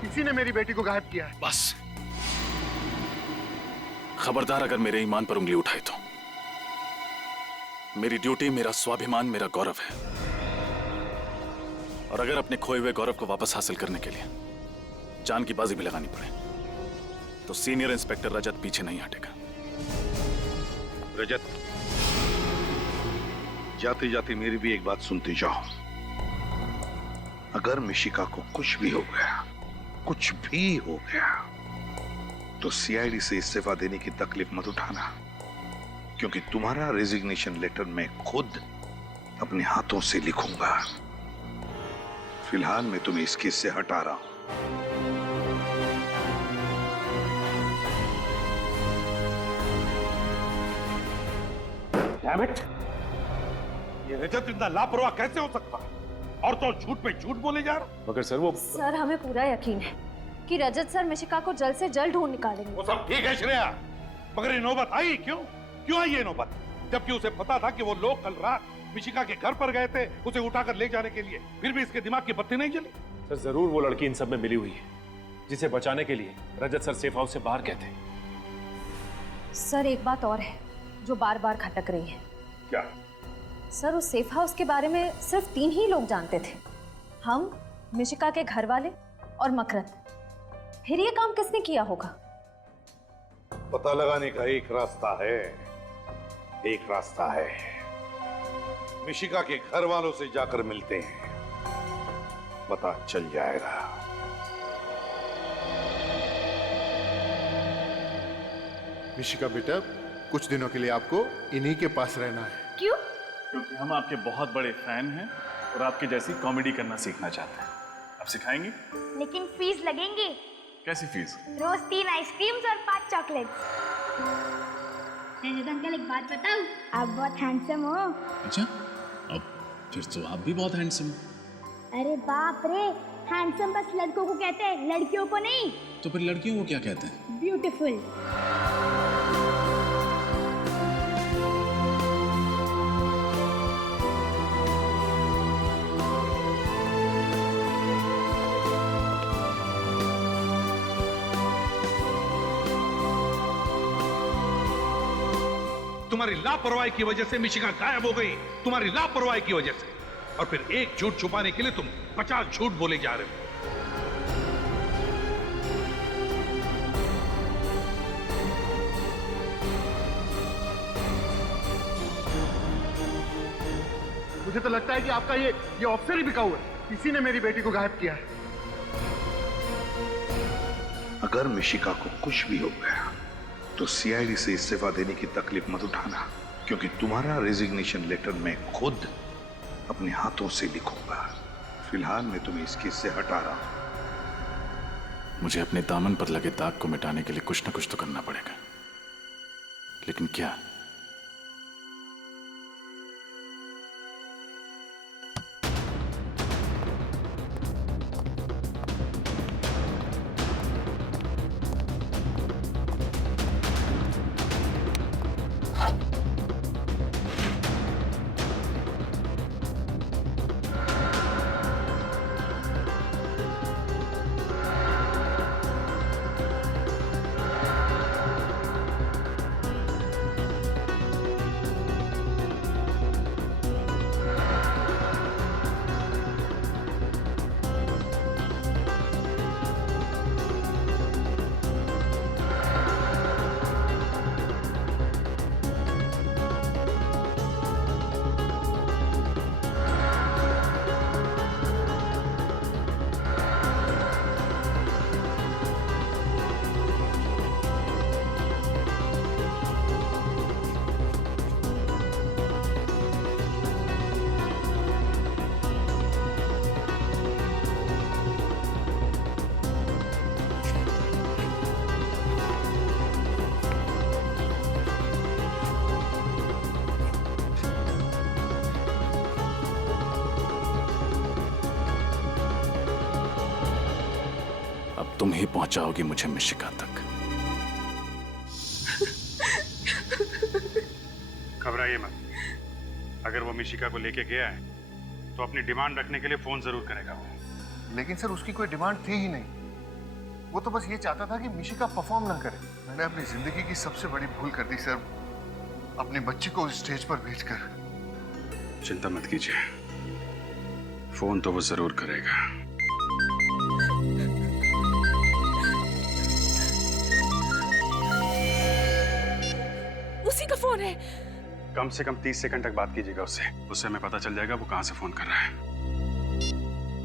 किसी ने मेरी बेटी को गायब किया है। बस खबरदार अगर मेरे ईमान पर उंगली उठाई तो। मेरी ड्यूटी, मेरा स्वाभिमान, मेरा गौरव है। और अगर अपने खोए हुए गौरव को वापस हासिल करने के लिए जान की बाजी भी लगानी पड़े तो सीनियर इंस्पेक्टर रजत पीछे नहीं हटेगा। रजत, जाते जाते मेरी भी एक बात सुनते जाओ। अगर मिशिका को कुछ भी हो गया, कुछ भी हो गया, तो सीआईडी से इस्तीफा देने की तकलीफ मत उठाना, क्योंकि तुम्हारा रेजिग्नेशन लेटर मैं खुद अपने हाथों से लिखूंगा। फिलहाल मैं तुम्हें इस केस से हटा रहा हूं। Damn it! ये रजत इतना लापरवाह कैसे हो सकता है? और तो झूठ पे झूठ बोले जा रहा। मगर सर वो सर, हमें पूरा यकीन है कि रजत सर मिशिका को जल्द से जल्द ढूंढ निकालेंगे। वो सब ठीक है श्रेया, मगर ये नौबत आई क्यों? क्यों आई ये नौबत? जबकि उसे पता था कि वो लोग कल रात मिशिका के घर पर गए थे उसे उठाकर ले जाने के लिए, फिर भी इसके दिमाग की बत्ती नहीं जली। सर जरूर वो लड़की इन सब में मिली हुई है, जिसे बचाने के लिए रजत सर सेफ हाउस से बाहर गए थे। सर, एक बात और है जो बार बार खटक रही है। क्या? सर, उस सेफ हाउस के बारे में सिर्फ 3 ही लोग जानते थे, हम, मिशिका के घर वाले और मकरंद। फिर ये काम किसने किया होगा? पता लगाने का एक रास्ता है, एक रास्ता है। मिशिका के घर वालों से जाकर मिलते हैं, पता चल जाएगा। मिशिका बेटा, कुछ दिनों के लिए आपको इन्हीं के पास रहना है। क्यों? क्योंकि हम आपके बहुत बड़े फैन हैं और आपके जैसी कॉमेडी करना सीखना चाहते हैं। आप सिखाएंगे? लेकिन फीस लगेंगे। कैसी फीस? रोज 3 आइसक्रीम्स और 5 चॉकलेट्स। अंकल, एक बात बताऊं? आप बहुत हैंडसम हो। अच्छा, अब फिर तो आप भी बहुत हैंडसम हो। अरे बाप रे, हैंडसम बस लड़कों को कहते हैं, लड़कियों को नहीं। तो फिर लड़कियों को क्या कहते हैं? ब्यूटीफुल। तुम्हारी लापरवाही की वजह से मिशिका गायब हो गई, तुम्हारी लापरवाही की वजह से। और फिर एक झूठ छुपाने के लिए तुम 50 झूठ बोले जा रहे हो। मुझे तो लगता है कि आपका ये ऑफिसर ही बिकाऊ है। किसी ने मेरी बेटी को गायब किया है। अगर मिशिका को कुछ भी हो गया तो सीआईडी से इस्तीफा देने की तकलीफ मत उठाना, क्योंकि तुम्हारा रेजिग्नेशन लेटर मैं खुद अपने हाथों से लिखूंगा। फिलहाल मैं तुम्हें इस केस से हटा रहा हूं। मुझे अपने दामन पर लगे दाग को मिटाने के लिए कुछ न कुछ तो करना पड़ेगा, लेकिन क्या? ही पहुंचाओगी मुझे मिशिका तक। घबराइए मत। अगर वो मिशिका को लेके गया है तो अपनी डिमांड रखने के लिए फोन जरूर करेगा वो। लेकिन सर उसकी कोई डिमांड थी ही नहीं। वो तो बस ये चाहता था कि मिशिका परफॉर्म ना करे। मैंने अपनी जिंदगी की सबसे बड़ी भूल कर दी सर, अपनी बच्ची को स्टेज पर भेजकर। चिंता मत कीजिए, फोन तो वो जरूर करेगा। उसी का फोन है। कम से कम 30 सेकंड तक बात कीजिएगा उससे हमें पता चल जाएगा वो कहां से फोन कर रहा है।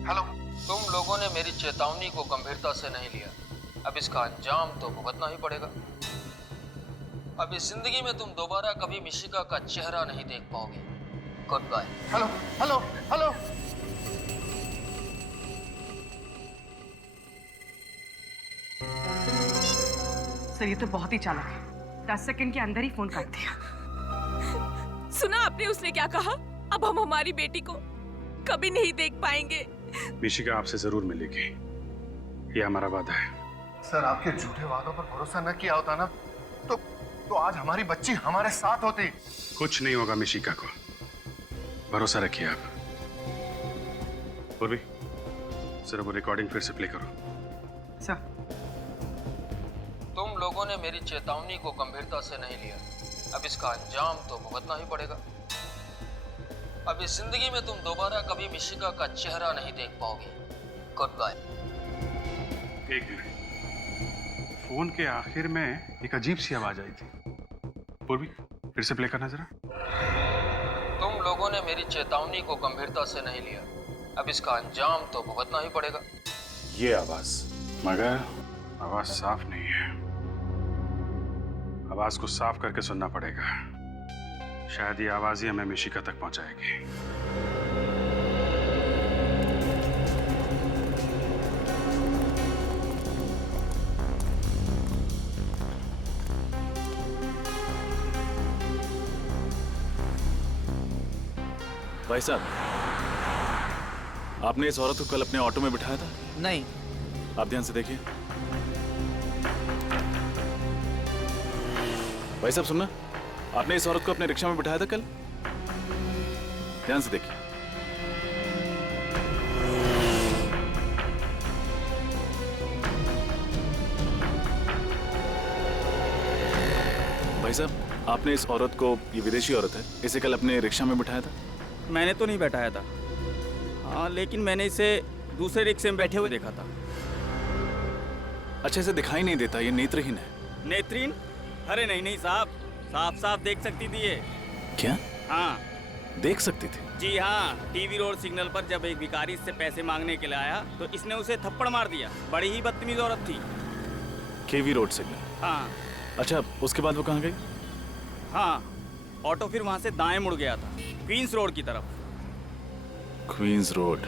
हेलो। तुम लोगों ने मेरी चेतावनी को गंभीरता से नहीं लिया, अब इसका अंजाम तो भुगतना ही पड़ेगा। अब इस जिंदगी में तुम दोबारा कभी मिशिका का चेहरा नहीं देख पाओगे। Goodbye. Hello hello hello. Sir ये तो बहुत ही चालाक है, 10 सेकंड के अंदर ही फोन काट दिया। सुना आपने उसने क्या कहा? अब हम हमारी बेटी को कभी नहीं देख पाएंगे। मिशिका आपसे जरूर मिलेगी, ये हमारा वादा है। सर आपके झूठे वादों पर भरोसा न किया होता ना तो आज हमारी बच्ची हमारे साथ होती। कुछ नहीं होगा मिशिका को, भरोसा रखिए आप। पूर्वी सर वो रिकॉर्डिंग फिर से प्ले करो। सर तुम लोगों ने मेरी चेतावनी को गंभीरता से नहीं लिया, अब इसका अंजाम तो भुगतना ही पड़ेगा। अब इस जिंदगी में तुम दोबारा कभी मिशिका का चेहरा नहीं देख पाओगे। Goodbye. एक मिनट, फोन के आखिर में एक अजीब सी आवाज आई थी। पूर्वी फिर से प्ले करना जरा। तुम लोगों ने मेरी चेतावनी को गंभीरता से नहीं लिया, अब इसका अंजाम तो भुगतना ही पड़ेगा। ये आवाज, मगर आवाज साफ नहीं है। आवाज को साफ करके सुनना पड़ेगा, शायद ये आवाज ही हमें मिशिका तक पहुंचाएगी। भाई साहब, आपने इस औरत को कल अपने ऑटो में बिठाया था? नहीं। आप ध्यान से देखिए। भाई साहब सुनना, आपने इस औरत को अपने रिक्शा में बिठाया था कल? ध्यान से देखिए। भाई साहब, आपने इस औरत को, ये विदेशी औरत है, इसे कल अपने रिक्शा में बिठाया था? मैंने तो नहीं बैठाया था। हाँ, लेकिन मैंने इसे दूसरे रिक्शे में बैठे हुए देखा था। अच्छा, इसे दिखाई नहीं देता, ये नेत्रहीन है। नेत्रहीन? अरे नहीं नहीं साहब, साफ साफ देख सकती थी ये। क्या? हाँ देख सकती थी? जी हाँ, टीवी रोड सिग्नल पर जब एक भिखारी इससे पैसे मांगने के लिए आया तो इसने उसे थप्पड़ मार दिया। बड़ी ही बदतमीज औरत थी। केवी रोड सिग्नल? हाँ। अच्छा, उसके बाद वो कहाँ गई? हाँ, ऑटो फिर वहाँ से दाएं मुड़ गया था, क्वींस रोड की तरफ। Queens Road,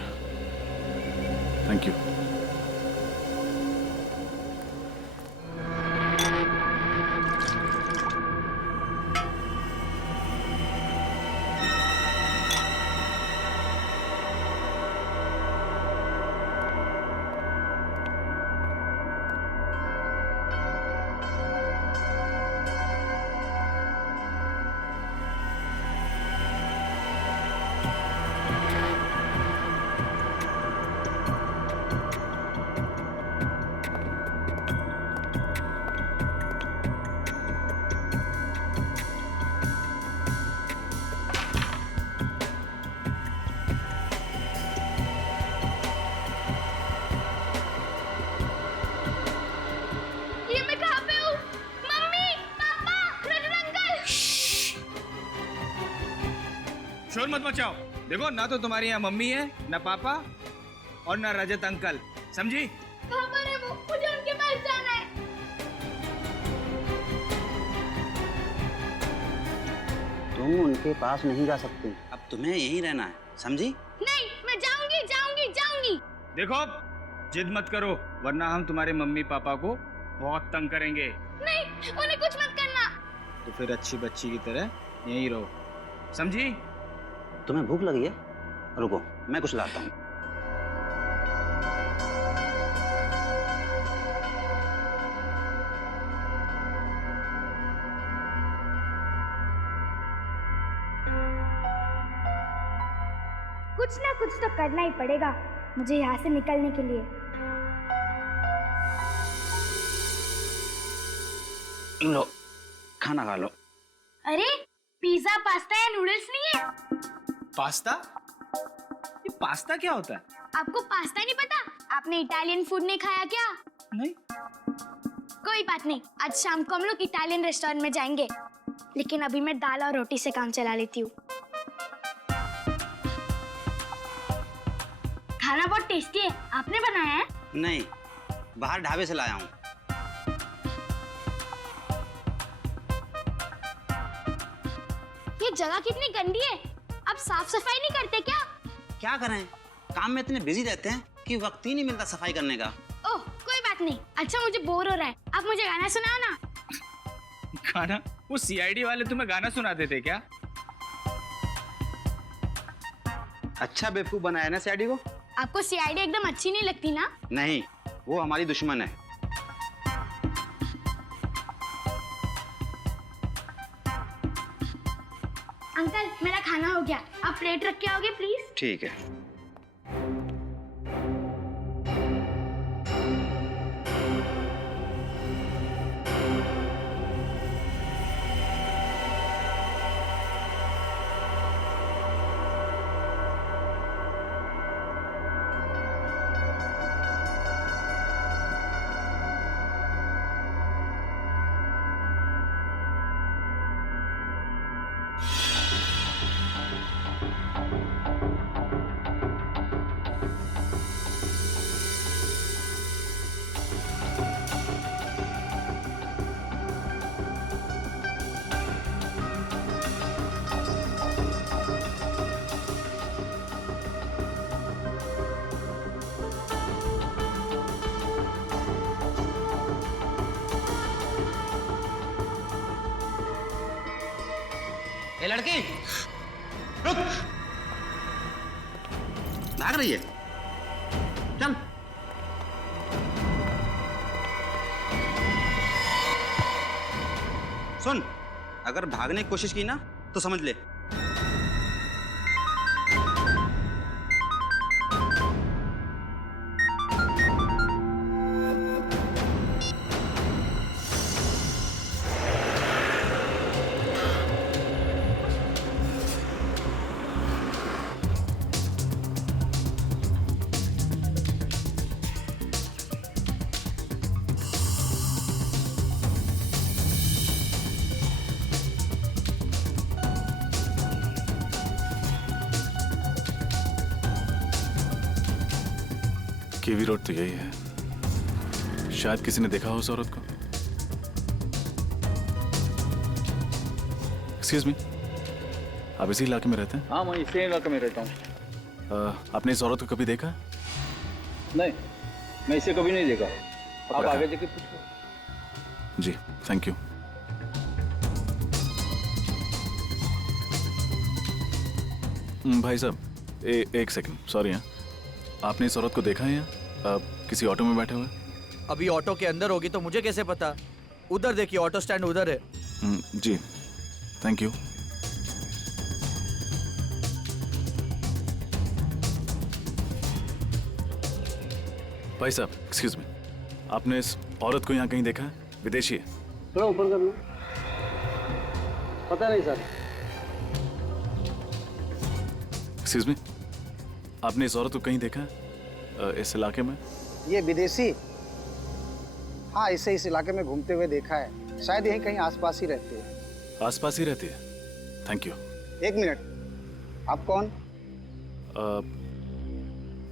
thank you. शोर मत मचाओ। देखो, ना तो तुम्हारी यहाँ मम्मी है, ना पापा और ना रजत अंकल, समझी? कहाँ पर है वो? मुझे उनके पास जाना है। तुम उनके पास नहीं जा सकती, अब तुम्हें यहीं रहना है, समझी? नहीं, मैं जाऊंगी जाऊंगी जाऊंगी। देखो, जिद मत करो, वरना हम तुम्हारे मम्मी पापा को बहुत तंग करेंगे। नहीं, उन्हें कुछ मत करना। तो फिर अच्छी बच्ची की तरह यहीं रहो, समझी? तुम्हें भूख लगी है? रुको, मैं कुछ लाता हूँ। कुछ ना कुछ तो करना ही पड़ेगा मुझे यहाँ से निकलने के लिए। लो खाना खा लो। अरे पिज्जा पास्ता या नूडल्स नहीं है? पास्ता? ये पास्ता क्या होता है? आपको पास्ता नहीं पता? आपने इटालियन फूड नहीं खाया क्या? नहीं। कोई बात नहीं, आज शाम को हम लोग इटालियन रेस्टोरेंट में जाएंगे, लेकिन अभी मैं दाल और रोटी से काम चला लेती हूँ। खाना बहुत टेस्टी है, आपने बनाया है? नहीं, बाहर ढाबे से लाया हूँ। ये जगह कितनी गंदी है, आप साफ सफाई नहीं करते क्या? क्या करें, काम में इतने बिजी रहते हैं कि वक्त ही नहीं मिलता सफाई करने का। ओह कोई बात नहीं। अच्छा मुझे बोर हो रहा है, आप मुझे गाना सुनाओ ना। गाना? वो सीआईडी वाले तुम्हें गाना सुनाते थे क्या? अच्छा बेवकूफ बनाया ना सीआईडी को। आपको सीआईडी एकदम अच्छी नहीं लगती ना? नहीं, वो हमारी दुश्मन है। अंकल मेरा खाना हो गया, आप प्लेट रख के आओगे प्लीज? ठीक है। ए लड़की, रुक! भाग रही है? चल। सुन, अगर भागने की कोशिश की ना तो समझ ले। केवी रोड तो यही है। शायद किसी ने देखा हो उस औरत को। एक्सक्यूज मी, आप इसी इलाके में रहते हैं? हाँ, मैं इसी इलाके में रहता हूँ। आपने इस औरत को कभी देखा? नहीं, मैं इसे कभी नहीं देखा। आप आगे जाके पूछो। जी, थैंक यू। भाई साहब, एक सेकंड, सॉरी। हाँ, आपने इस औरत को देखा है यहाँ? किसी ऑटो में बैठे हुए? अभी ऑटो के अंदर होगी तो मुझे कैसे पता? उधर देखिए, ऑटो स्टैंड उधर है। जी, थैंक यू। भाई साहब, एक्सक्यूज मी, आपने इस औरत को यहाँ कहीं देखा है? विदेशी है? थोड़ा ऊपर कर लो। पता नहीं सर। एक्सक्यूज मी, आपने इस औरत को कहीं देखा है इस इलाके में? ये विदेशी? हाँ, इसे इस इलाके में घूमते हुए देखा है। शायद यहीं कहीं आसपास ही रहती है। आसपास ही रहती है? Thank you. एक मिनट, आप कौन?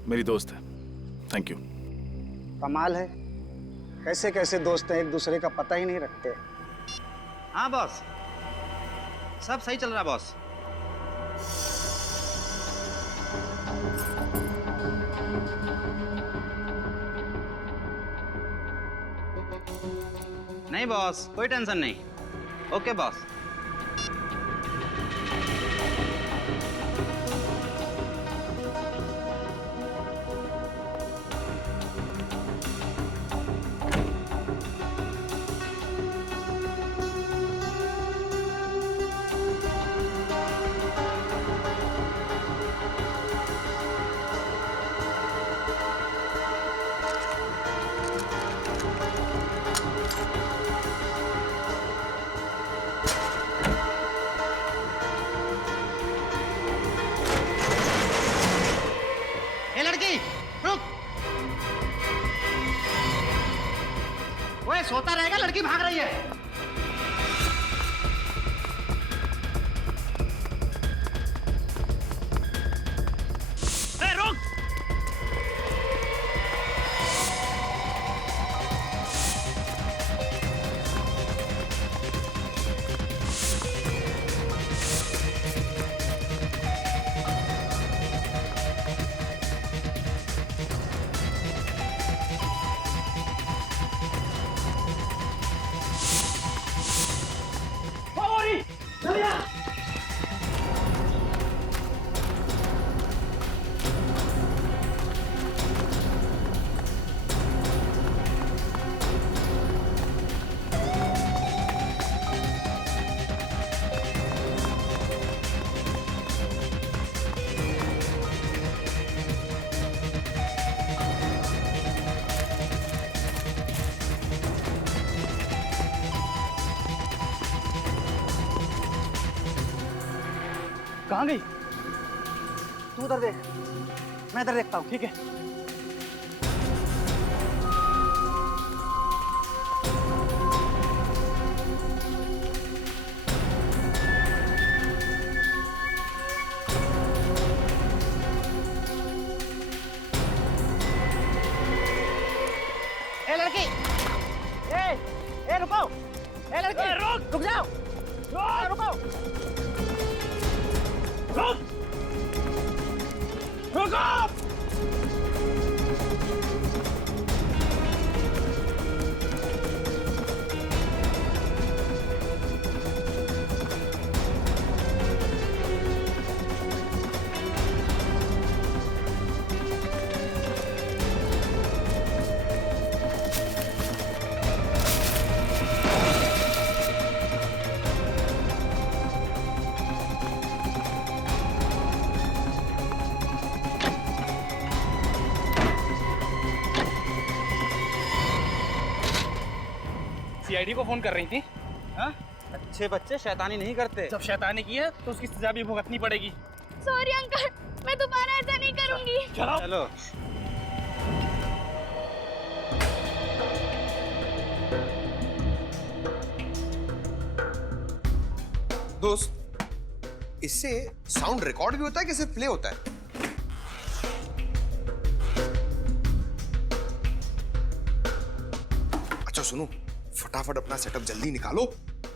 मेरी दोस्त है। Thank you. कमाल है, कैसे कैसे दोस्त हैं, एक दूसरे का पता ही नहीं रखते। हाँ बॉस, सब सही चल रहा है बॉस। नहीं बॉस, कोई टेंशन नहीं। Okay boss. रहेगा, लड़की भाग रही है। रुक! कहाँ गई? तू उधर देख, मैं इधर देखता हूँ, ठीक है? ए लड़की, ए रुको, ए लड़की, रुक जाओ, रुको, रुको! सीआईडी को फोन कर रही थी। हाँ? अच्छे बच्चे शैतानी नहीं करते। जब शैतानी की है तो उसकी सजा भी भुगतनी पड़ेगी। सॉरी अंकल, मैं दोबारा ऐसा नहीं करूंगी। चलो। दोस्त, इससे साउंड रिकॉर्ड भी होता है कि सिर्फ प्ले होता है? अच्छा सुनो, फटाफट अपना सेटअप जल्दी निकालो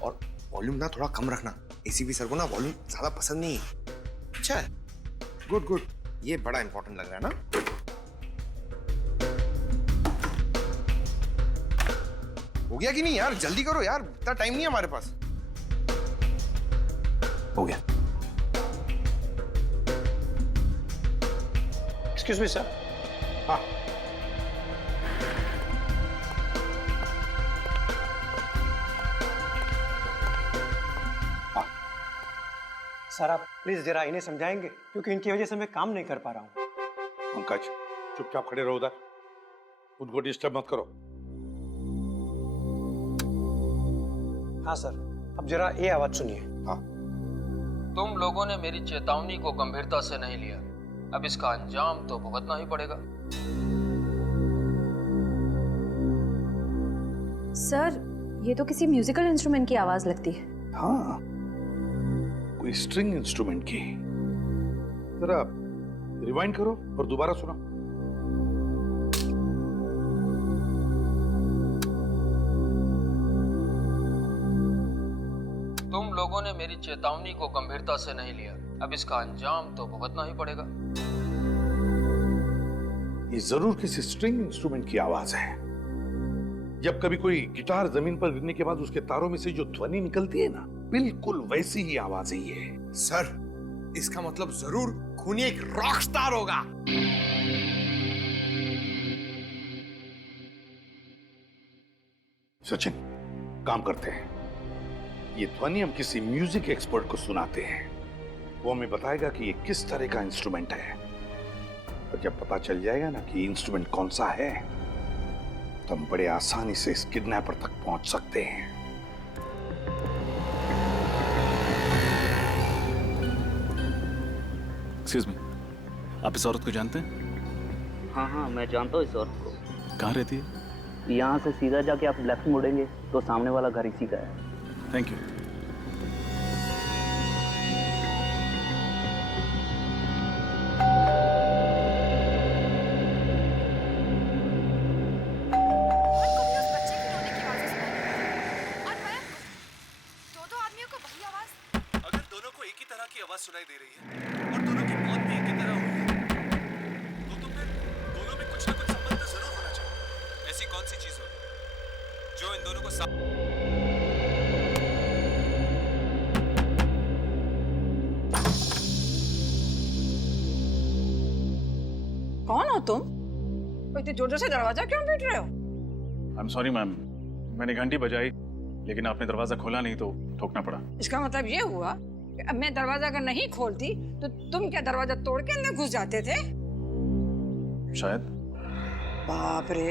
और वॉल्यूम ना थोड़ा कम रखना। एसीपी सर को ना वॉल्यूम ज्यादा पसंद नहीं है। अच्छा है, गुड गुड, ये बड़ा इंपॉर्टेंट लग रहा है ना। हो गया कि नहीं यार? जल्दी करो यार, इतना टाइम नहीं है हमारे पास। हो गया। Excuse me sir. हाँ, सर आप प्लीज जरा इन्हें समझाएंगे, क्योंकि इनकी वजह से मैं काम नहीं कर पा रहा हूँ। पंकज, चुपचाप खड़े रहो उधर, उनको डिस्टर्ब मत करो। हाँ सर, अब जरा ये आवाज सुनिए। हाँ। तुम लोगों ने मेरी चेतावनी को गंभीरता से नहीं लिया, अब इसका अंजाम तो भुगतना ही पड़ेगा। सर, ये तो किसी म्यूजिकल इंस्ट्रूमेंट की आवाज लगती है। हाँ, कोई स्ट्रिंग इंस्ट्रूमेंट की। जरा रिवाइंड करो और दोबारा सुना। तुम लोगों ने मेरी चेतावनी को गंभीरता से नहीं लिया, अब इसका अंजाम तो भुगतना ही पड़ेगा। ये जरूर किसी स्ट्रिंग इंस्ट्रूमेंट की आवाज है। जब कभी कोई गिटार जमीन पर गिरने के बाद उसके तारों में से जो ध्वनि निकलती है ना, बिल्कुल वैसी ही आवाज है ये। सर, इसका मतलब जरूर खूनी एक रॉक स्टार होगा। सचिन, काम करते हैं, ये ध्वनि हम किसी म्यूजिक एक्सपर्ट को सुनाते हैं। वो हमें बताएगा कि ये किस तरह का इंस्ट्रूमेंट है, और जब पता चल जाएगा ना कि इंस्ट्रूमेंट कौन सा है, तो हम बड़े आसानी से इस किडनैपर तक पहुंच सकते हैं। एक्सक्यूज मी, आप इस औरत को जानते हैं? हाँ हाँ, मैं जानता हूँ इस औरत को। कहाँ रहती है? यहाँ से सीधा जाके आप लेफ्ट मुड़ेंगे तो सामने वाला घर इसी का है। Thank you. अगर दोनों को एक ही तरह की आवाज सुनाई दे रही है और दोनों की मौत भी एक ही तरह हुई है तो फिर दोनों में कुछ ना कुछ संबंध तो जरूर होना चाहिए। ऐसी कौन सी चीज होगी जो इन दोनों को कौन हो तुम? इतने जोर जोर से दरवाजा क्यों पीट रहे हो? आई एम सॉरी मैम, मैंने घंटी बजाई लेकिन आपने दरवाजा खोला नहीं तो ठोकना पड़ा। इसका मतलब ये हुआ कि अब मैं दरवाजा अगर नहीं खोलती तो तुम क्या दरवाजा तोड़ के अंदर घुस जाते थे? शायद। बाप रे,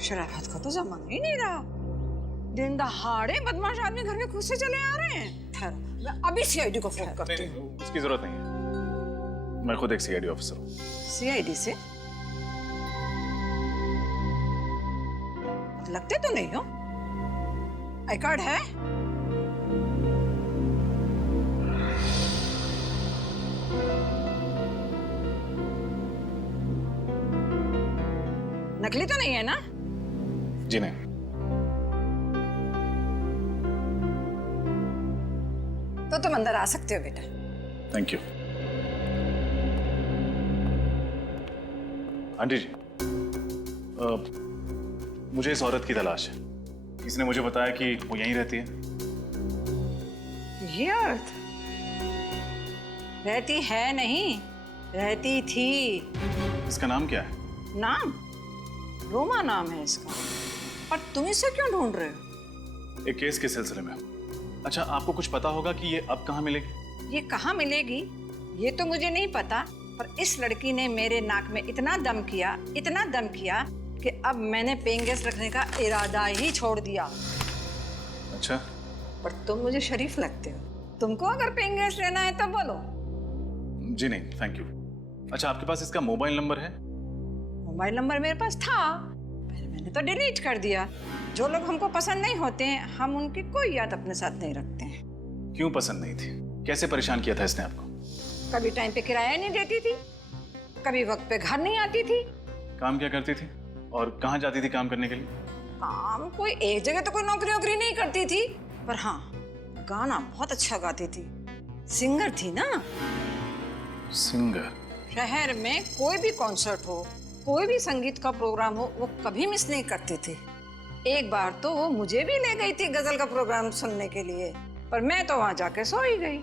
शराफत का तो जमाना ही नहीं रहा। दिन दहाड़े बदमाश आदमी घर में खुद से चले आ रहे हैं। ठहरो, मैं अभी सीआईडी को फोन करती हूँ। इसकी जरूरत नहीं है, मैं खुद एक सीआईडी ऑफिसर हूँ। सीआईडी से? लगते तो नहीं हो। आई कार्ड है? नकली तो नहीं है ना? जी नहीं। तो तुम अंदर आ सकते हो बेटा। Thank you. आंटी जी, मुझे इस औरत की तलाश है। किसी ने मुझे बताया कि वो यहीं रहती है। ये औरत रहती है नहीं, रहती थी। इसका नाम क्या है? नाम? रोमा नाम है इसका। पर तुम इसे क्यों ढूंढ रहे हो? एक केस के सिलसिले में। अच्छा, आपको कुछ पता होगा कि ये अब कहाँ मिलेगी? ये कहाँ मिलेगी ये तो मुझे नहीं पता, पर इस लड़की ने मेरे नाक में इतना दम किया कि अब मैंने पेइंग गेस्ट रखने का इरादा ही छोड़ दिया। अच्छा। पर तुम मुझे शरीफ लगते हो। तुमको अगर पेइंग गेस्ट लेना है तो बोलो। जी नहीं, थैंक यू। अच्छा, आपके पास इसका मोबाइल नंबर है? मोबाइल नंबर मेरे पास था, मैंने तो डिलीट कर दिया। जो लोग हमको पसंद नहीं होते हैं, हम उनकी कोई याद अपने साथ नहीं रखते हैं। क्यों पसंद नहीं थी? कैसे परेशान किया था इसने आपको? कभी टाइम पे किराया नहीं देती थी, कभी वक्त पे घर नहीं आती थी। काम क्या करती थी और कहाँ जाती थी काम करने के लिए? काम कोई एक जगह तो कोई नौकरी नहीं करती थी, पर हाँ, गाना बहुत अच्छा गाती थी। सिंगर थी ना। सिंगर? शहर में कोई भी कॉन्सर्ट हो, कोई भी संगीत का प्रोग्राम हो, वो कभी मिस नहीं करती थी। एक बार तो वो मुझे भी ले गई थी गजल का प्रोग्राम सुनने के लिए, पर मैं तो वहां जाके सो ही गई।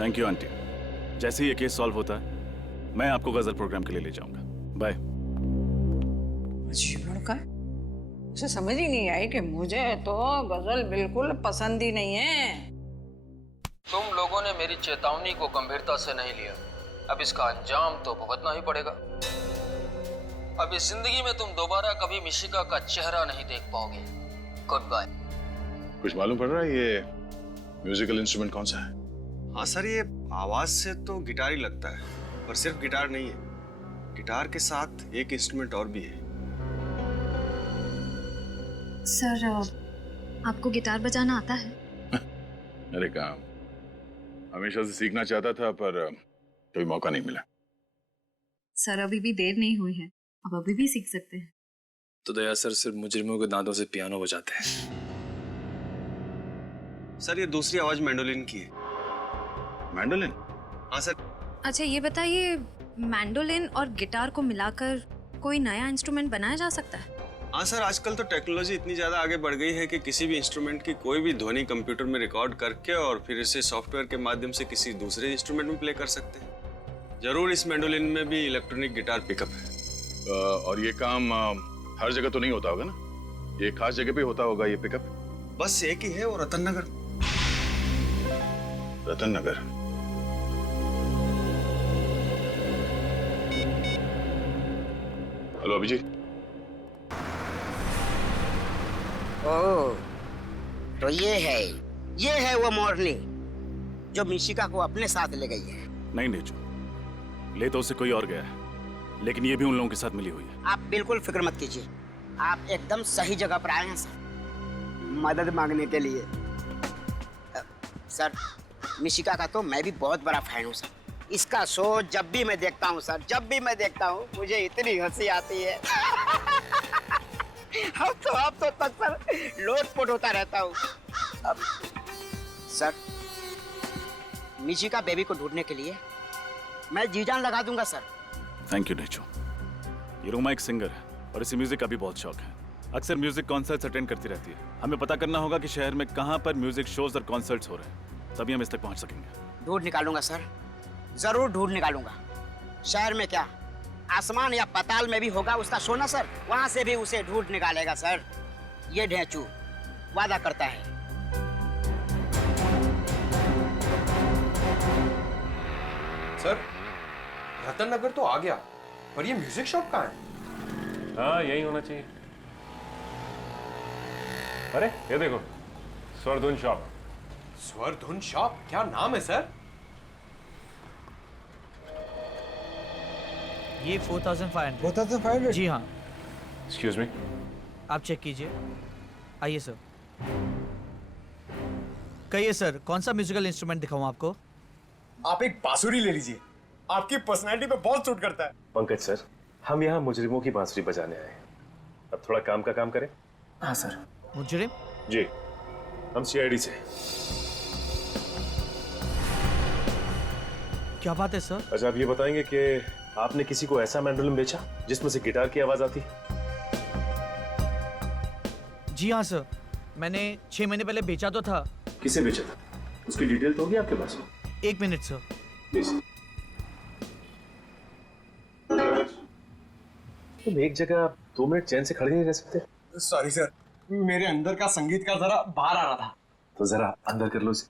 Thank you aunty. जैसे ही ये केस सॉल्व होता है मैं आपको गजल प्रोग्राम के लिए ले जाऊंगा। बाय। अजीब लड़का है, उसे समझ ही नहीं आई कि मुझे तो गजल बिल्कुल पसंद ही नहीं है। तुम लोगों ने मेरी चेतावनी को गंभीरता से नहीं लिया, अब इसका अंजाम तो भुगतना ही पड़ेगा। अब इस जिंदगी में तुम दोबारा कभी मिशिका का चेहरा नहीं देख पाओगे। Goodbye. कुछ मालूम पड़ रहा है ये म्यूजिकल इंस्ट्रूमेंट कौन सा है? हाँ सर, ये आवाज से तो गिटार ही लगता है, पर सिर्फ गिटार नहीं है। गिटार के साथ एक इंस्ट्रूमेंट और भी है। सर, आपको गिटार बजाना आता है? अरे काम हमेशा से सीखना चाहता था पर कोई मौका नहीं मिला। सर, अभी भी देर नहीं हुई है, अब अभी भी सीख सकते हैं। तो दया सर सिर्फ मुजरिमों के दांतों से पियानो बजाते हैं। सर, ये दूसरी आवाज मैंडोलिन की है। मैंडोलिन? हाँ सर। अच्छा, ये बताइए, मैंडोलिन और गिटार को मिलाकर कोई नया इंस्ट्रूमेंट बनाया जा सकता है? हाँ सर, आजकल तो टेक्नोलॉजी इतनी ज्यादा आगे बढ़ गई है कि किसी भी इंस्ट्रूमेंट की कोई भी ध्वनि कंप्यूटर में रिकॉर्ड करके और फिर इसे सॉफ्टवेयर के माध्यम से किसी दूसरे इंस्ट्रूमेंट में प्ले कर सकते हैं। जरूर इस मैंडोलिन में भी इलेक्ट्रॉनिक गिटार पिकअप है। और ये काम हर जगह तो नहीं होता होगा ना? ये खास जगह पे होता होगा ये पिकअप? बस एक ही है, वो रतन नगर। रतन नगर? हेलो अभिजीत। ओह, तो ये है वो मोरनी जो मिशिका को अपने साथ ले गई है। नहीं नेचू, ले तो उसे कोई और गया है, लेकिन ये भी उन लोगों के साथ मिली हुई है। आप बिल्कुल फिक्र मत कीजिए, आप एकदम सही जगह पर आए हैं सर, मदद मांगने के लिए। सर, मिशिका का तो मैं भी बहुत बड़ा फैन हूँ सर। इसका शो जब भी मैं देखता हूँ सर, जब भी मैं देखता हूँ मुझे इतनी हंसी आती है। अब तो तक सर लोटपोट होता रहता हूँ। अब सर, मिशिका बेबी को ढूंढने के लिए मैं जी जान लगा दूंगा सर। Thank you नेचो। ये रोमा एक सिंगर है और इसे म्यूजिक का भी बहुत शौक है। अक्सर म्यूजिक कॉन्सर्ट्स अटेंड करती रहती है। हमें पता करना होगा कि शहर में कहाँ पर म्यूजिक शोज और कॉन्सर्ट्स हो रहे हैं, तभी हम इस तक पहुँच सकेंगे। ढूंढ निकालूंगा सर, जरूर ढूंढ निकालूंगा। शहर में क्या, आसमान या पाताल में भी होगा उसका शो ना सर, वहां से भी उसे ढूंढ निकालेगा सर। ये ढेंचू वादा करता है। सर, रतन नगर तो आ गया, पर ये म्यूजिक शॉप कहाँ है? हाँ, यही होना चाहिए। अरे ये देखो, स्वरधुन शॉप। स्वरधुन शॉप? क्या नाम है सर? ये 4500। 4500? जी हाँ। Excuse me. आप चेक कीजिए। आइए सर। कहिए सर, कौन सा म्यूजिकल इंस्ट्रूमेंट दिखाऊं आपको? आप एक बांसुरी ले लीजिए, आपकी पर्सनैलिटी पे बहुत सूट करता है। पंकज सर, हम यहाँ मुजरिमों की बांसुरी बजाने आए हैं। अब थोड़ा काम का काम करें। हाँ सर। मुजरिम? जी, हम सीआईडी से। क्या बात है सर? अच्छा, आप ये बताएंगे कि आपने किसी को ऐसा मैंडोलिन बेचा जिसमें से गिटार की आवाज आती? जी हाँ सर, मैंने 6 महीने पहले बेचा तो था। किसे बेचा था? उसकी डिटेल तो होगी आपके पास? 1 मिनट सर। प्लीज। तुम एक जगह 2 मिनट चैन से खड़े नहीं रह सकते? सॉरी सर, मेरे अंदर का संगीत का जरा बाहर आ रहा था। तो जरा अंदर कर लो इसे।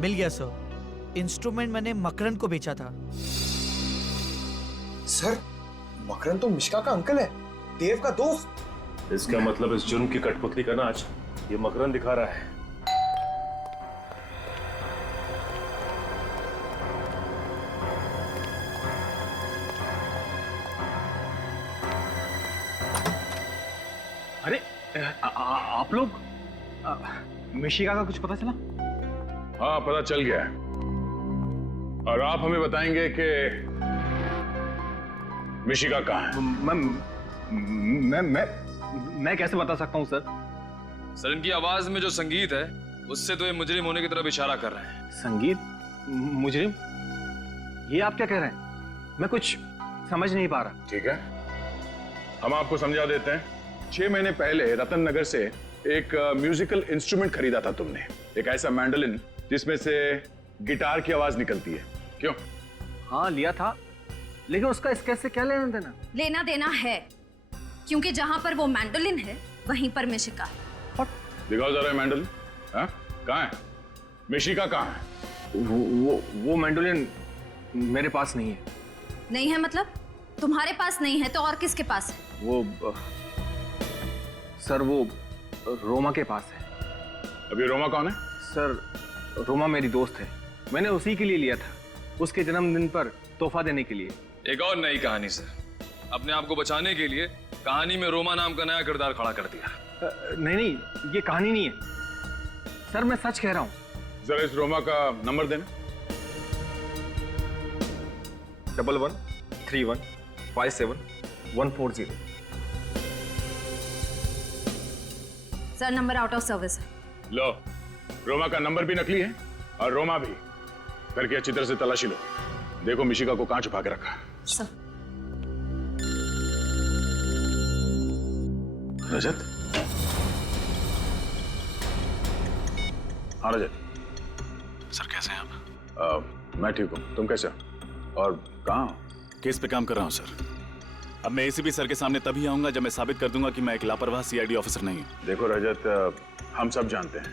मिल गया सर। इंस्ट्रूमेंट मैंने मकरंद को बेचा था। सर, मकरंद तो मिशिका का अंकल है, देव का दोस्त। इसका मतलब इस जुर्म की कठपुतली का नाच ये मकरंद दिखा रहा है। अरे आप लोग मिशिका का कुछ पता चला? हाँ, पता चल गया है। और आप हमें बताएंगे कि मिशिका कहाँ है? मैं कैसे बता सकता हूँ सर? सर, इनकी आवाज में जो संगीत है उससे तो ये मुजरिम होने की तरफ इशारा कर रहे हैं। संगीत? मुजरिम? ये आप क्या कह रहे हैं? मैं कुछ समझ नहीं पा रहा। ठीक है, हम आपको समझा देते हैं। 6 महीने पहले रतन नगर से एक म्यूजिकल इंस्ट्रूमेंट खरीदा था तुमने, एक ऐसा मैंडोलिन जिसमें से गिटार की आवाज निकलती है। क्यों? हाँ, लिया था, लेकिन उसका इसके से क्या लेना देना? लेना देना है, क्योंकि जहां पर वो मैंडोलिन है वहीं पर मिशिका है। दिखाओ जरा मैंडोलिन। हाँ, कहाँ है? मिशिका कहाँ है? वो मैंडोलिन मेरे पास नहीं है। नहीं है मतलब? तुम्हारे पास नहीं है तो और किसके पास है? वो सर, वो रोमा के पास है। अभी रोमा कौन है? सर, रोमा मेरी दोस्त है, मैंने उसी के लिए लिया था, उसके जन्मदिन पर तोहफा देने के लिए। एक और नई कहानी सर, अपने आप को बचाने के लिए कहानी में रोमा नाम का नया किरदार खड़ा कर दिया। नहीं, ये कहानी नहीं है सर, मैं सच कह रहा हूँ। जरा इस रोमा का नंबर देना। 113157 sir, number out of service है। लो, रोमा का नंबर भी नकली है और रोमा भी। करके अच्छी तरह से तलाशी लो, देखो मिशिका को कहां छुपा के रखा। सर। रजत? हाँ रजत। सर, कैसे हैं आप? मैं ठीक हूँ, तुम कैसे हो? और कहाँ हो? केस पे काम कर रहा हूँ सर। अब मैं एसीपी सर के सामने तभी आऊंगा जब मैं साबित कर दूंगा कि मैं एक लापरवाह सीआईडी ऑफिसर नहीं हूँ। देखो रजत, हम सब जानते हैं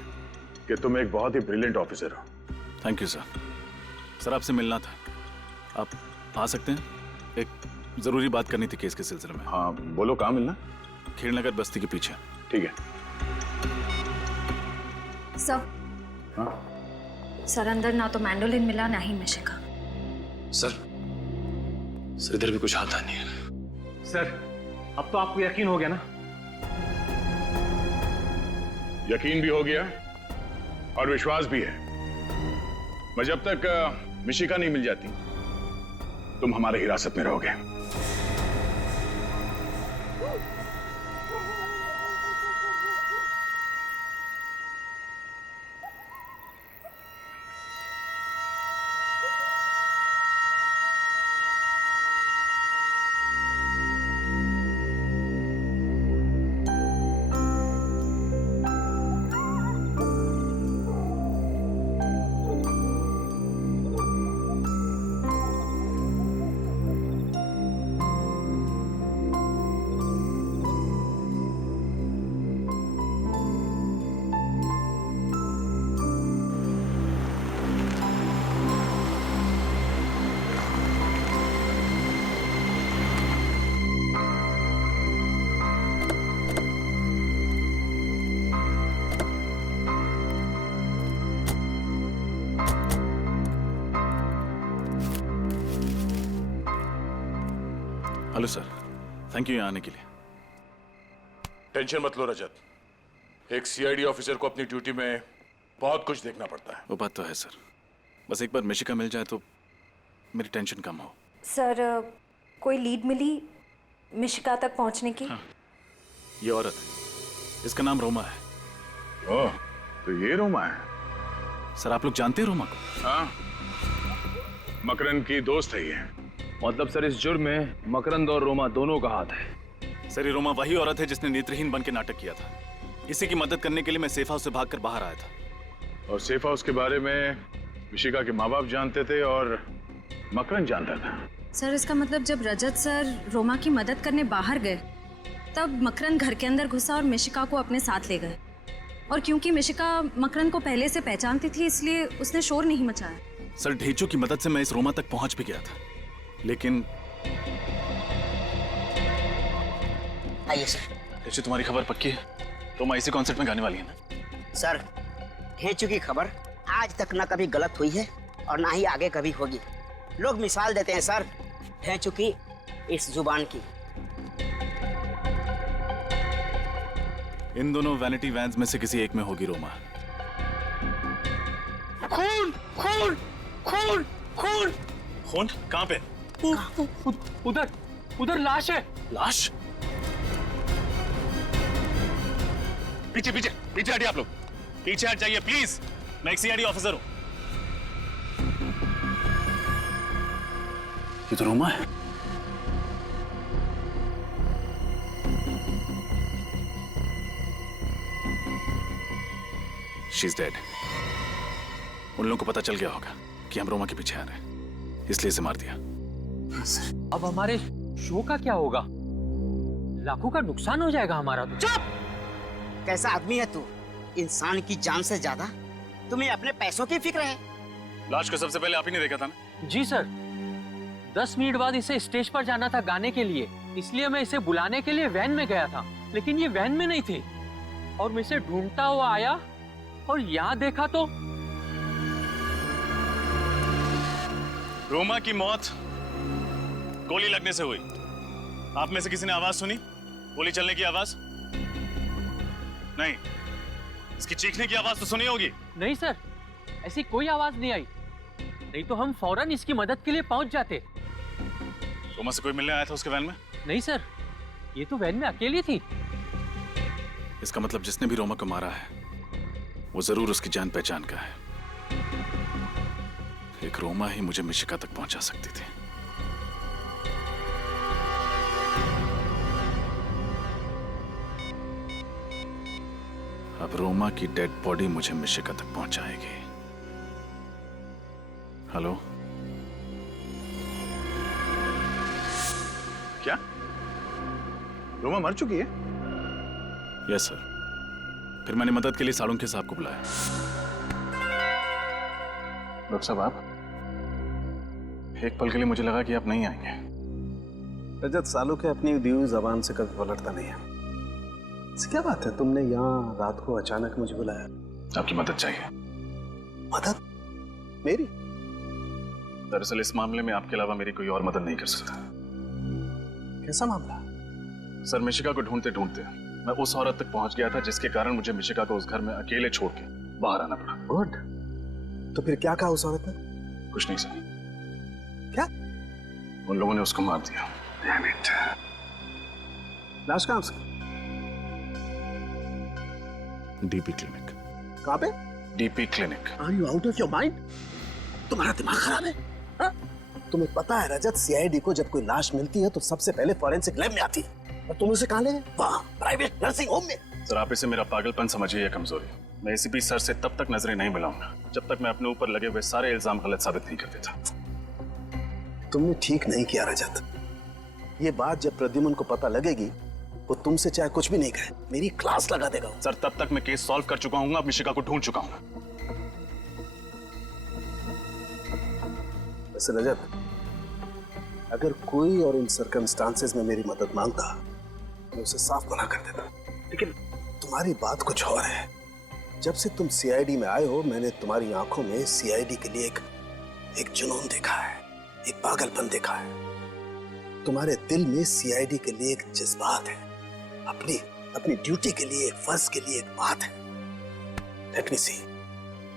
कि तुम एक बहुत ही ब्रिलियंट ऑफिसर हो। Thank you sir. सर, आपसे मिलना था, आप आ सकते हैं? एक जरूरी बात करनी थी केस के सिलसिले में। हाँ बोलो, कहाँ मिलना? खेड़नगर बस्ती के पीछे। ठीक है। सर। हाँ? सर, अंदर ना तो मैंडोलिन मिला ना ही मिशिका। सर, सर इधर भी कुछ आता नहीं है। सर अब तो आपको यकीन हो गया ना? यकीन भी हो गया और विश्वास भी है। मैं जब तक मिशिका नहीं मिल जाती तुम हमारे हिरासत में रहोगे। हेलो सर, थैंक यू यहाँ आने के लिए। टेंशन मत लो रजत, एक सीआईडी ऑफिसर को अपनी ड्यूटी में बहुत कुछ देखना पड़ता है। वो बात तो है सर, बस एक बार मिशिका मिल जाए तो मेरी टेंशन कम हो। सर कोई लीड मिली मिशिका तक पहुंचने की? हाँ, ये औरत है, इसका नाम रोमा है। ओह, तो ये रोमा है? सर आप लोग जानते हैं रोमा को? हाँ, मकरंद की दोस्त है ये। मतलब सर इस जुर्म में मकरंद और रोमा दोनों का हाथ है। सर ये रोमा वही औरत है जिसने नेत्रहीन बन के नाटक किया था। इसी की मदद करने के लिए मैं सेफ हाउस से भागकर बाहर आया था। और सेफ हाउस के बारे में मिशिका के माँ बाप जानते थे और मकरंद जानता था। सर इसका मतलब जब रजत सर रोमा की मदद करने बाहर गए तब मकरंद घर के अंदर घुसा और मिशिका को अपने साथ ले गए। और क्योंकि मिशिका मकरंद को पहले से पहचानती थी इसलिए उसने शोर नहीं मचाया। सर ढेंचों की मदद से मैं इस रोमा तक पहुंच भी गया था, लेकिन आइए सर। ढेंचो तुम्हारी खबर पक्की है? रोमा इसी कॉन्सर्ट में गाने वाली है ना? सर ढेंचो की खबर आज तक ना कभी गलत हुई है और ना ही आगे कभी होगी। लोग मिसाल देते हैं सर ढेंचो की इस जुबान की। इन दोनों वैनिटी वैन्स में से किसी एक में होगी रोमा। खून खून खून खून खून कहाँ पे? उधर उधर लाश है। लाश? पीछे पीछे पीछे हटिए आप लोग, पीछे हट जाइए प्लीज। मैं एक सीआईडी ऑफिसर हूं। ये तो रोमा है। She is dead. उन लोगों को पता चल गया होगा कि हम रोमा के पीछे आ रहे हैं, इसलिए इसे मार दिया। अब हमारे शो का क्या होगा? लाखों का नुकसान हो जाएगा हमारा तो। चुप! कैसा आदमी है तू? इंसान की जान से ज्यादा तुम्हें अपने पैसों की फिक्र है। लाश को सबसे पहले आप ही ने देखा था ना? जी सर, 10 मिनट बाद इसे स्टेज पर जाना था गाने के लिए, इसलिए मैं इसे बुलाने के लिए वैन में गया था, लेकिन ये वैन में नहीं थी और मैं इसे ढूंढता हुआ आया और यहाँ देखा तो रोमा की मौत गोली लगने से हुई। आप में से किसी ने आवाज सुनी? गोली चलने की आवाज? नहीं। इसकी चीखने की आवाज तो सुनी होगी? नहीं सर, ऐसी कोई आवाज नहीं आई, नहीं तो हम फौरन इसकी मदद के लिए पहुंच जाते। रोमा से कोई मिलने आया था उसके वैन में? नहीं सर, ये तो वैन में अकेली थी। इसका मतलब जिसने भी रोमा को मारा है वो जरूर उसकी जान पहचान का है। एक रोमा ही मुझे मिशिका तक पहुंचा सकती थी। अब रोमा की डेड बॉडी मुझे मिशिका तक पहुंचाएगी। हेलो? क्या रोमा मर चुकी है? Yes sir. फिर मैंने मदद के लिए सालुंखे साहब को बुलाया। डॉक्टर साहब आप? एक पल के लिए मुझे लगा कि आप नहीं आएंगे। रजत, सालुंखे अपनी दी हुई जबान से कभी पलटता नहीं है। ऐसी क्या बात है, तुमने यहाँ रात को अचानक मुझे बुलाया? आपकी मदद चाहिए। मदद? मेरी? दरअसल इस मामले में आपके अलावा मेरी कोई और मदद नहीं कर सकता। कैसा मामला? सर, मिशिका को ढूंढते ढूंढते मैं उस औरत तक पहुंच गया था जिसके कारण मुझे मिशिका को उस घर में अकेले छोड़ के बाहर आना पड़ा। गुड। तो फिर क्या कहा उस औरत ने? कुछ नहीं सर। क्या? उन लोगों ने उसको मार दिया। Damn it. लाश कहाँ उसकी? DP clinic. कहाँ पे? DP clinic. Are you out of your mind? तुम्हारा दिमाग खराब है? हाँ? तुम्हें पता है रजत, सीआईडी को जब कोई लाश मिलती है तो सबसे पहले फॉरेंसिक लैब में आती है, और तुम उसे कहाँ ले गए? वहाँ प्राइवेट नर्सिंग होम में। सर, आप इसे मेरा पागलपन समझिए या कमजोरी। मैं एसीपी सर से तब तक नजरें नहीं मिलाऊंगा जब तक मैं अपने ऊपर लगे हुए सारे इल्जाम गलत साबित नहीं कर देता। तुमने ठीक नहीं किया रजत। ये बात जब प्रद्युमन को पता लगेगी, वो तुमसे चाहे कुछ भी नहीं कहे, मेरी क्लास लगा देगा। सर, तब तक मैं केस सॉल्व कर चुका हूँ, अब मिशिका को ढूंढ चुका हूँ। वैसे रजत, अगर कोई और इन सर्कमस्टांसेस में मेरी मदद मांगता, मैं उसे साफ मना कर देता। लेकिन तुम्हारी बात कुछ और है। जब से तुम सीआईडी में आए हो, मैंने तुम्हारी आंखों में सीआईडी के लिए एक जुनून देखा है, एक पागलपन देखा है। तुम्हारे दिल में सीआईडी के लिए एक जज्बात है, अपनी ड्यूटी के लिए, एक फर्ज के लिए एक बात है। Let me see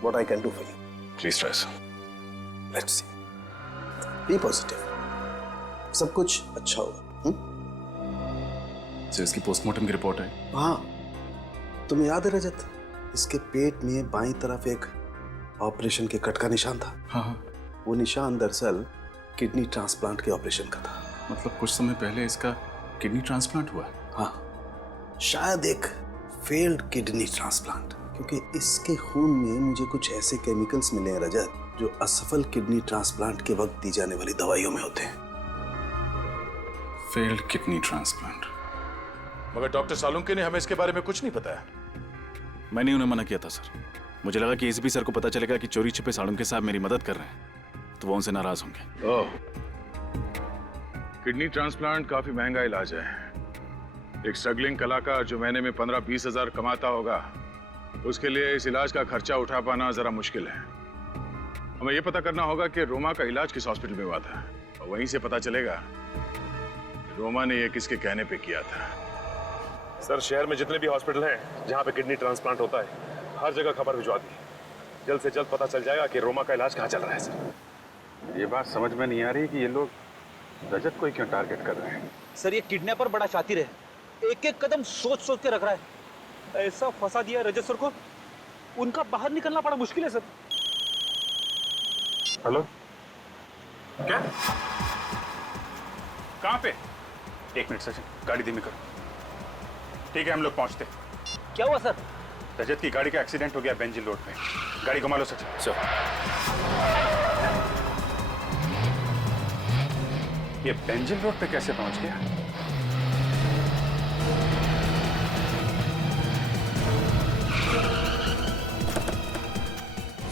what I can do for you. Please try, sir. Let's see. Be positive. सब कुछ अच्छा होगा। सर, इसकी पोस्टमार्टम की रिपोर्ट है। हाँ, तुम्हें याद है रजत, इसके पेट में बाईं तरफ एक ऑपरेशन के कट का निशान था। हाँ। वो निशान दरअसल किडनी ट्रांसप्लांट के ऑपरेशन का था। मतलब कुछ समय पहले इसका किडनी ट्रांसप्लांट हुआ? हाँ, शायद एक फेल्ड किडनी ट्रांसप्लांट, क्योंकि इसके खून में मुझे कुछ ऐसे केमिकल्स मिले हैं रजत, जो असफल किडनी ट्रांसप्लांट के वक्त दी जाने वाली दवाइयों में होते हैं। Failed kidney transplant. मगर डॉक्टर सालुंके ने हमें इसके बारे में कुछ नहीं बताया। मैंने उन्हें मना किया था सर। मुझे लगा कि एसीपी सर को पता चलेगा कि चोरी छिपे सालुंके साहब मेरी मदद कर रहे हैं, तो वो उनसे नाराज होंगे। ओह, किडनी ट्रांसप्लांट काफी महंगा इलाज है। एक स्ट्रगलिंग कलाकार जो महीने में 15-20 हजार कमाता होगा, उसके लिए इस इलाज का खर्चा उठा पाना जरा मुश्किल है। हमें यह पता करना होगा कि रोमा का इलाज किस हॉस्पिटल में हुआ था, और वहीं से पता चलेगा कि रोमा ने यह किसके कहने पे किया था। सर, शहर में जितने भी हॉस्पिटल हैं जहां पे किडनी ट्रांसप्लांट होता है, हर जगह खबर भिजवा दी। जल्द से जल्द पता चल जाएगा कि रोमा का इलाज कहाँ चल रहा है। सर, ये बात समझ में नहीं आ रही कि ये लोग रजत को ही क्यों टारगेट कर रहे हैं। सर, ये किडनैपर बड़ा शातिर है, एक एक कदम सोच सोच के रख रहा है। ऐसा फंसा दिया रजत सर को, उनका बाहर निकलना बड़ा मुश्किल है सर। हेलो, क्या? कहाँ पे? एक मिनट सचिन, गाड़ी धीमी करो। ठीक है, हम लोग पहुंचते। क्या हुआ सर? रजत की गाड़ी का एक्सीडेंट हो गया बेंजिल रोड पे। गाड़ी घुमा लो सचिन। सर, ये बेंजिल रोड पे कैसे पहुंच गया?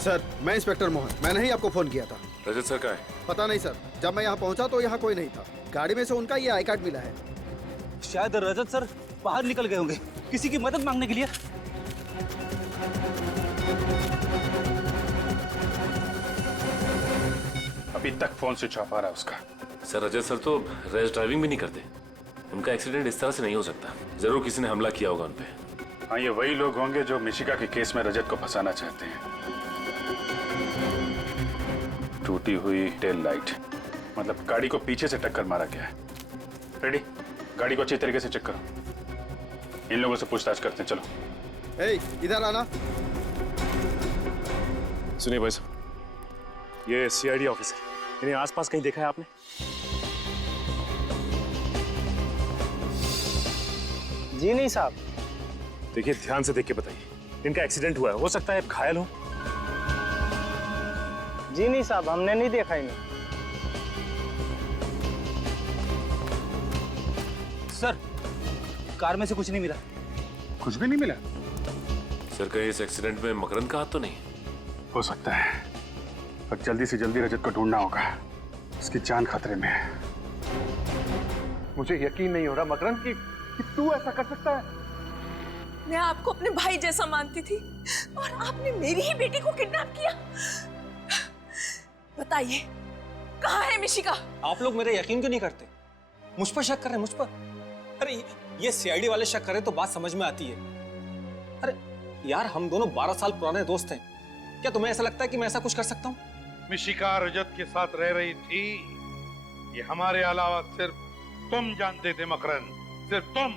सर, मैं इंस्पेक्टर मोहन, मैंने ही आपको फोन किया था। रजत सर कहाँ है? पता नहीं सर, जब मैं यहाँ पहुँचा तो यहाँ कोई नहीं था। गाड़ी में से उनका ये आई कार्ड मिला है। शायद रजत सर बाहर निकल गए होंगे किसी की मदद मांगने के लिए। अभी तक फोन स्विच ऑफ आ रहा है उसका। सर, रजत सर तो रैश ड्राइविंग भी नहीं करते। उनका एक्सीडेंट इस तरह से नहीं हो सकता। जरूर किसी ने हमला किया होगा उन पे। हाँ, ये वही लोग होंगे जो मिशिका के केस में रजत को फंसाना चाहते हैं। टूटी हुई टेल लाइट, मतलब गाड़ी को पीछे से टक्कर मारा गया है। रेडी, गाड़ी को अच्छी तरीके से चेक करो। इन लोगों से पूछताछ करते हैं, चलो। ए, इधर आना। सुनिए भाई साहब, ये सीआईडी ऑफिस है। इन्हें आसपास कहीं देखा है आपने? जी नहीं साहब। देखिए, ध्यान से देख के बताइए। इनका एक्सीडेंट हुआ है, हो सकता है घायल हो। जी नहीं साहब, हमने नहीं देखा इन्हें। सर, कार में से कुछ नहीं मिला। कुछ भी नहीं मिला? सर, कहीं इस एक्सीडेंट में मकरंद का हाथ तो नहीं? हो सकता है, पर जल्दी से जल्दी रजत को ढूंढना होगा। उसकी जान खतरे में है। मुझे यकीन नहीं हो रहा मकरंद कि तू ऐसा कर सकता है। मैं आपको अपने भाई जैसा मानती थी और आपने मेरी ही बेटी को किडनैप किया। बताइए, कहाँ है मिशिका? आप लोग मेरे यकीन क्यों नहीं करते? मुझ पर शक कर रहे हैं, मुझ पर? अरे ये सीआईडी वाले शक करें तो बात समझ में आती है। अरे यार, हम दोनों 12 साल पुराने दोस्त हैं। क्या तुम्हें ऐसा लगता है कि मैं ऐसा कुछ कर सकता हूँ? मिशिका रजत के साथ रह रही थी, ये हमारे अलावा सिर्फ तुम जानते थे मकरन, सिर्फ तुम।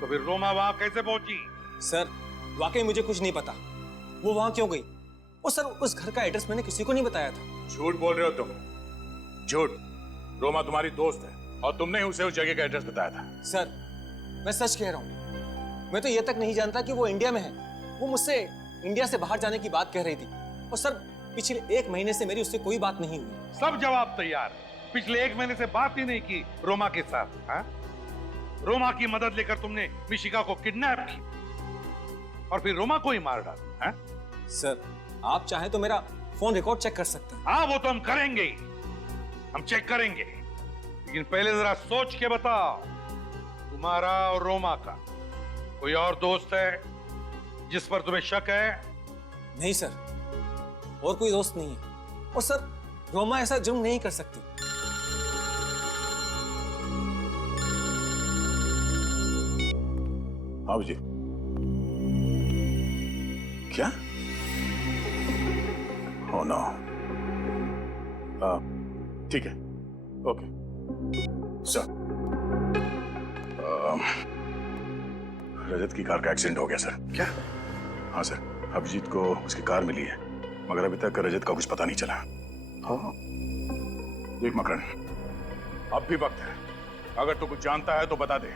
तो फिर रोमा वहां कैसे पहुंची? सर वाकई मुझे कुछ नहीं पता, वो वहां क्यों गई? वो सर, उस घर का एड्रेस मैंने किसी को नहीं बताया था। झूठ बोल रहे हो तुम, झूठ। रोमा तुम्हारी दोस्त है और तुमने ही उसे उस जगह का एड्रेस बताया था। सर मैं सच कह रहा हूँ, मैं तो ये तक नहीं जानता कि वो इंडिया में है। वो मुझसे इंडिया से बाहर जाने की बात कह रही थी और सर पिछले 1 महीने से मेरी उससे कोई बात नहीं हुई। सब जवाब तैयार। पिछले 1 महीने से बात ही नहीं की रोमा के साथ, हाँ? रोमा की मदद लेकर तुमने मिशिका को किडनैप की और फिर रोमा को ही मार डाला, हाँ? सर आप चाहें तो मेरा फोन रिकॉर्ड चेक कर सकते हैं। हाँ वो तो हम करेंगे ही, हम चेक करेंगे, लेकिन पहले जरा सोच के बताओ, तुम्हारा और रोमा का कोई और दोस्त है जिस पर तुम्हें शक है? नहीं सर, और कोई दोस्त नहीं है। और सर रोमा ऐसा जुर्म नहीं कर सकती। हाँ जी। क्या? Oh no. ठीक है, ओके सर। रजत की कार का एक्सीडेंट हो गया सर। क्या? हाँ सर, अभिजीत को उसकी कार मिली है, मगर अभी तक रजत का कुछ पता नहीं चला। हाँ देख मकरन, अब भी वक्त है, अगर तू कुछ जानता है तो बता दे,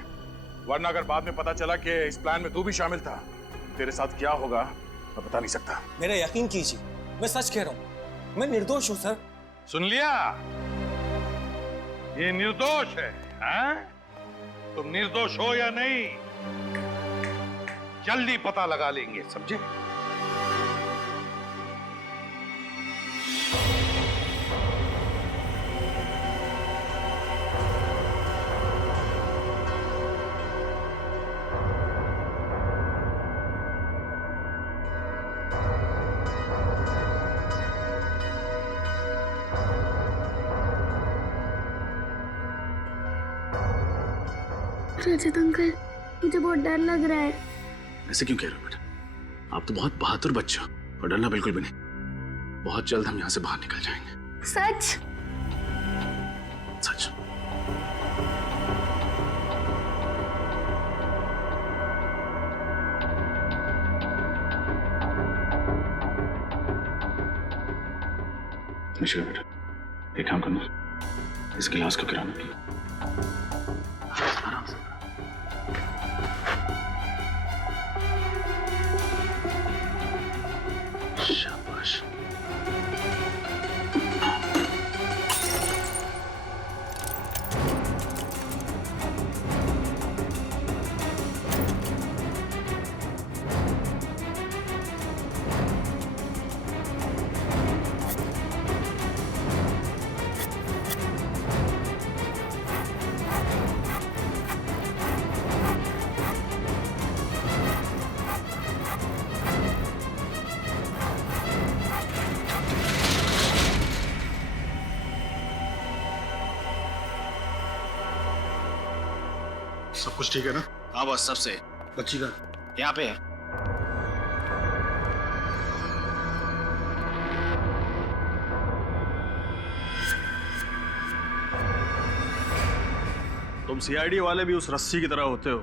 वरना अगर बाद में पता चला कि इस प्लान में तू भी शामिल था, तेरे साथ क्या होगा मैं बता नहीं सकता। मेरा यकीन कीजिए, मैं सच कह रहा हूँ, मैं निर्दोष हूँ सर। सुन लिया? ये निर्दोष है, हाँ? तुम निर्दोष हो या नहीं, जल्दी पता लगा लेंगे, समझे? रजत अंकल, मुझे बहुत डर लग रहा है। ऐसे क्यों कह रहे हो बेटा? आप तो बहुत बहादुर बच्चे हो और डरना बिल्कुल भी नहीं। बहुत जल्द हम यहाँ से बाहर निकल जाएंगे। सच? सच। मिशिका बेटा, एक काम करना, इस गिलास को गिराना पी। आराम से। शाबाश। सब कुछ ठीक है ना? हाँ बस सबसे। बच्ची का यहाँ पे है। तुम सीआईडी वाले भी उस रस्सी की तरह होते हो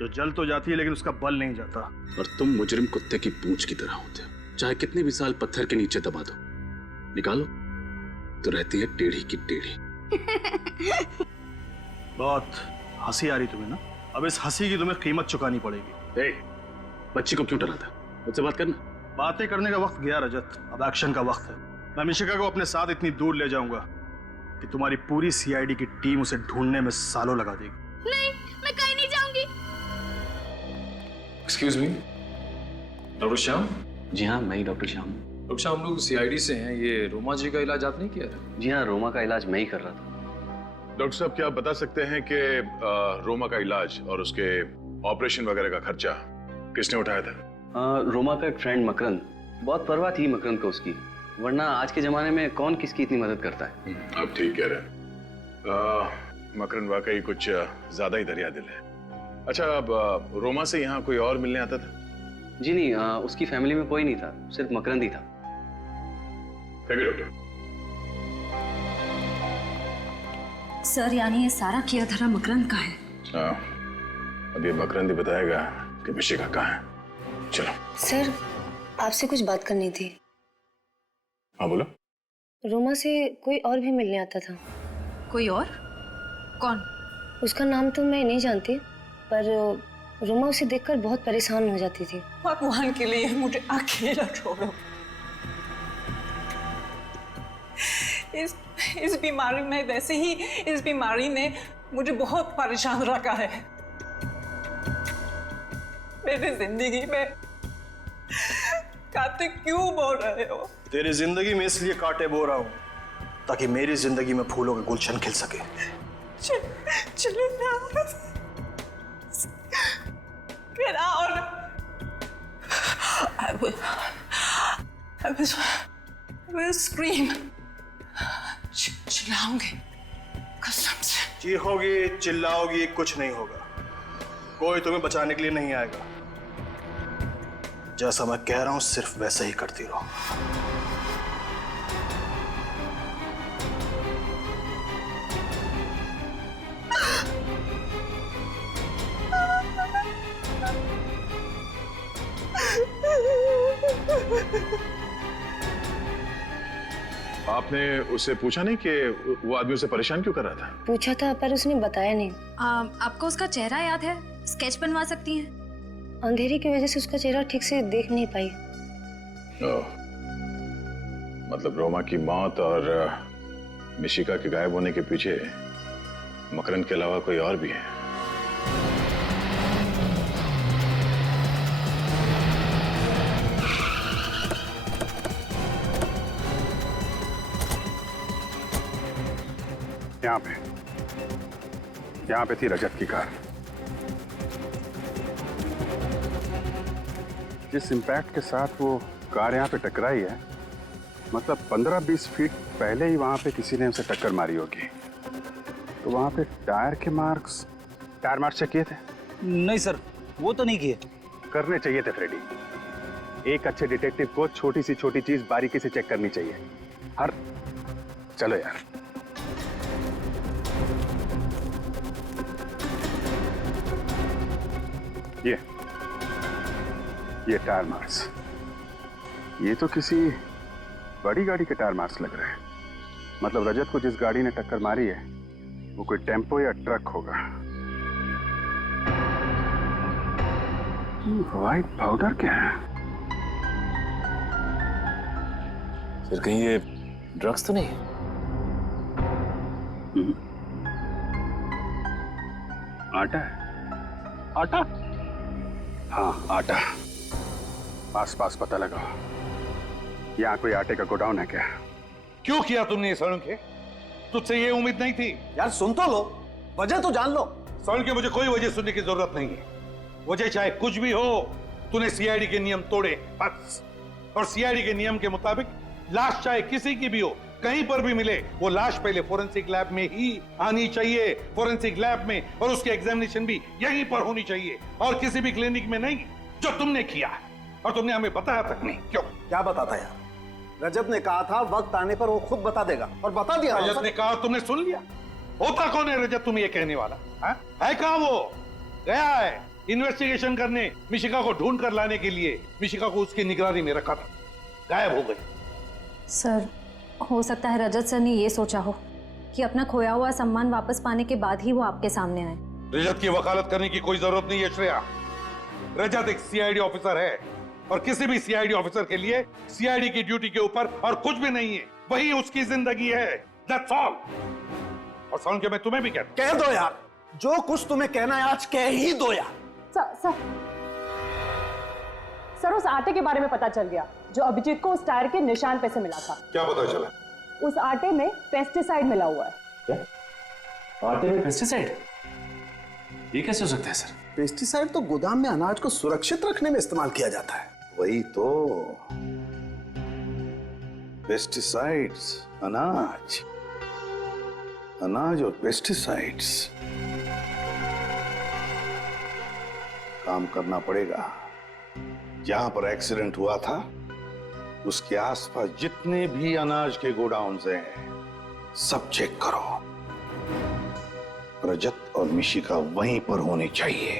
जो जल तो जाती है लेकिन उसका बल नहीं जाता। और तुम मुजरिम कुत्ते की पूंछ की तरह होते हो, चाहे कितने भी साल पत्थर के नीचे दबा दो, निकालो तो रहती है टेढ़ी की टेढ़ी। बहुत हंसी आ रही तुम्हें ना? अब इस हंसी की तुम्हें कीमत चुकानी पड़ेगी। बच्ची को क्यों डराता? मुझसे बात करना। बातें करने का वक्त गया रजत, अब एक्शन का वक्त है। मैं मिशिका को अपने साथ इतनी दूर ले जाऊंगा कि तुम्हारी पूरी सीआईडी की टीम उसे ढूंढने में सालों लगा देगी। नहीं, मैं कहीं नहीं जाऊंगी। Excuse me, doctor Shyam? जी हाँ, मैं ही डॉक्टर श्याम। डॉक्टर श्याम, हम लोग सीआईडी से हैं। ये रोमा जी का इलाज आपने किया था? जी हाँ, रोमा का इलाज मैं ही कर रहा था। डॉक्टर साहब, क्या आप बता सकते हैं कि रोमा का इलाज और उसके ऑपरेशन वगैरह का खर्चा किसने उठाया था? रोमा का एक फ्रेंड मकरन, बहुत परवाह थी मकरन को उसकी, वरना आज के जमाने में कौन किसकी इतनी मदद करता है। अब ठीक कह रहे हैं। मकरन वाकई कुछ ज्यादा ही दरिया दिल है। अच्छा, अब रोमा से यहाँ कोई और मिलने आता था? जी नहीं, उसकी फैमिली में कोई नहीं था, सिर्फ मकरंद ही था। Thank you doctor. सर यानी ये सारा किया धरा मकरंद का है? हाँ, अब ये मकरंद ही बताएगा कि मिशिका कहाँ है। चलो। सर, आपसे कुछ बात करनी थी। हाँ बोलो। रोमा से कोई और भी मिलने आता था। कोई और? कौन? उसका नाम तो मैं नहीं जानती, पर रोमा उसे देखकर बहुत परेशान हो जाती थी। भगवान के लिए मुझे अकेला छोड़ो। इस बीमारी में, वैसे ही इस बीमारी ने मुझे बहुत परेशान रखा है। मेरी जिंदगी में कांटे क्यों बो रहे हो? तेरी जिंदगी में इसलिए कांटे बो रहा हूँ ताकि मेरी जिंदगी में फूलों के गुलशन खिल सके। चलो ना। Get out! I will scream. चिल्लाऊंगी कसम से। चीखोगी, चिल्लाओगी, कुछ नहीं होगा। कोई तुम्हें बचाने के लिए नहीं आएगा। जैसा मैं कह रहा हूं सिर्फ वैसा ही करती रहो। आपने उससे पूछा नहीं कि वो आदमी उसे परेशान क्यों कर रहा था? पूछा था पर उसने बताया नहीं। आपको उसका चेहरा याद है? स्केच बनवा सकती हैं? अंधेरे की वजह से उसका चेहरा ठीक से देख नहीं पाई। मतलब रोमा की मौत और मिशिका के गायब होने के पीछे मकरंद के अलावा कोई और भी है। यहाँ पे थी रजत की कार। जिस इम्पैक्ट के साथ वो कार यहाँ पे टकराई है, मतलब 15-20 फीट पहले ही वहाँ पे किसी ने उसे टक्कर मारी होगी। तो वहाँ पे टायर मार्क्स चेक किए थे? नहीं सर, वो तो नहीं किए। करने चाहिए थे फ्रेडी। एक अच्छे डिटेक्टिव को छोटी सी छोटी चीज बारीकी से चेक करनी चाहिए। चलो यार। ये टायर मार्क्स, ये तो किसी बड़ी गाड़ी के टायर मार्क्स लग रहे हैं। मतलब रजत को जिस गाड़ी ने टक्कर मारी है वो कोई टेम्पो या ट्रक होगा। व्हाइट पाउडर क्या है? फिर कहीं ये ड्रग्स तो नहीं? आटा है? आटा? हाँ, आटा। आसपास पता लगाओ। यहाँ कोई आटे का गोडाउन है क्या? क्यों किया तुमने ये सड़के? तुझसे ये उम्मीद नहीं थी। यार सुन तो लो, वजह तो जान लो। सड़के मुझे कोई वजह सुनने की जरूरत नहीं है। वजह चाहे कुछ भी हो, तूने सीआईडी के नियम तोड़े बस। और सीआईडी के नियम के मुताबिक लाश चाहे किसी की भी हो, कहीं पर भी मिले, वो लाश पहले फोरेंसिक लैब में ही आनी चाहिए। फोरेंसिक लैब में, और उसकी एग्जामिनेशन भी यहीं पर होनी चाहिए, और किसी भी क्लिनिक में नहीं, जो तुमने किया है। और तुमने हमें बताया तक नहीं। क्यों? क्या बताता यार? रजत ने कहा था वक्त आने पर वो खुद बता देगा, और बता दिया। रजत ने कहा, तुमने सुन लिया? होता कौन है रजत तुम्हें ये कहने वाला? है कहाँ वो? गया है इन्वेस्टिगेशन करने, मिशिका को ढूंढ कर लाने के लिए। मिशिका को उसकी निगरानी में रखा था, गायब हो गई। सर, हो सकता है रजत सर ने ये सोचा हो कि अपना खोया हुआ सम्मान वापस पाने के बाद ही वो आपके सामने आए। रजत की वकालत करने की कोई जरूरत नहीं है श्रेया। रजत एक सीआईडी ऑफिसर है, और किसी भी सीआईडी ऑफिसर के लिए सीआईडी की ड्यूटी के ऊपर और कुछ भी नहीं है। वही उसकी जिंदगी है। That's all। और सुन के मैं तुम्हें भी कह दो यार, जो कुछ तुम्हें कहना है आज कह ही दो यार। सर, उस आटे के बारे में पता चल गया जो अभिजीत को उस टायर के निशान पे से मिला था। क्या पता चला? उस आटे में पेस्टिसाइड मिला हुआ है। क्या? आटे में पेस्टिसाइड? ये कैसे हो सकता है सर? पेस्टिसाइड तो गोदाम में अनाज को सुरक्षित रखने में इस्तेमाल किया जाता है। वही तो। पेस्टिसाइड्स, अनाज, अनाज और पेस्टिसाइड्स। काम करना पड़ेगा। जहां पर एक्सीडेंट हुआ था उसके आसपास जितने भी अनाज के गोडाउन्स हैं सब चेक करो। रजत और मिशिका वहीं पर होने चाहिए,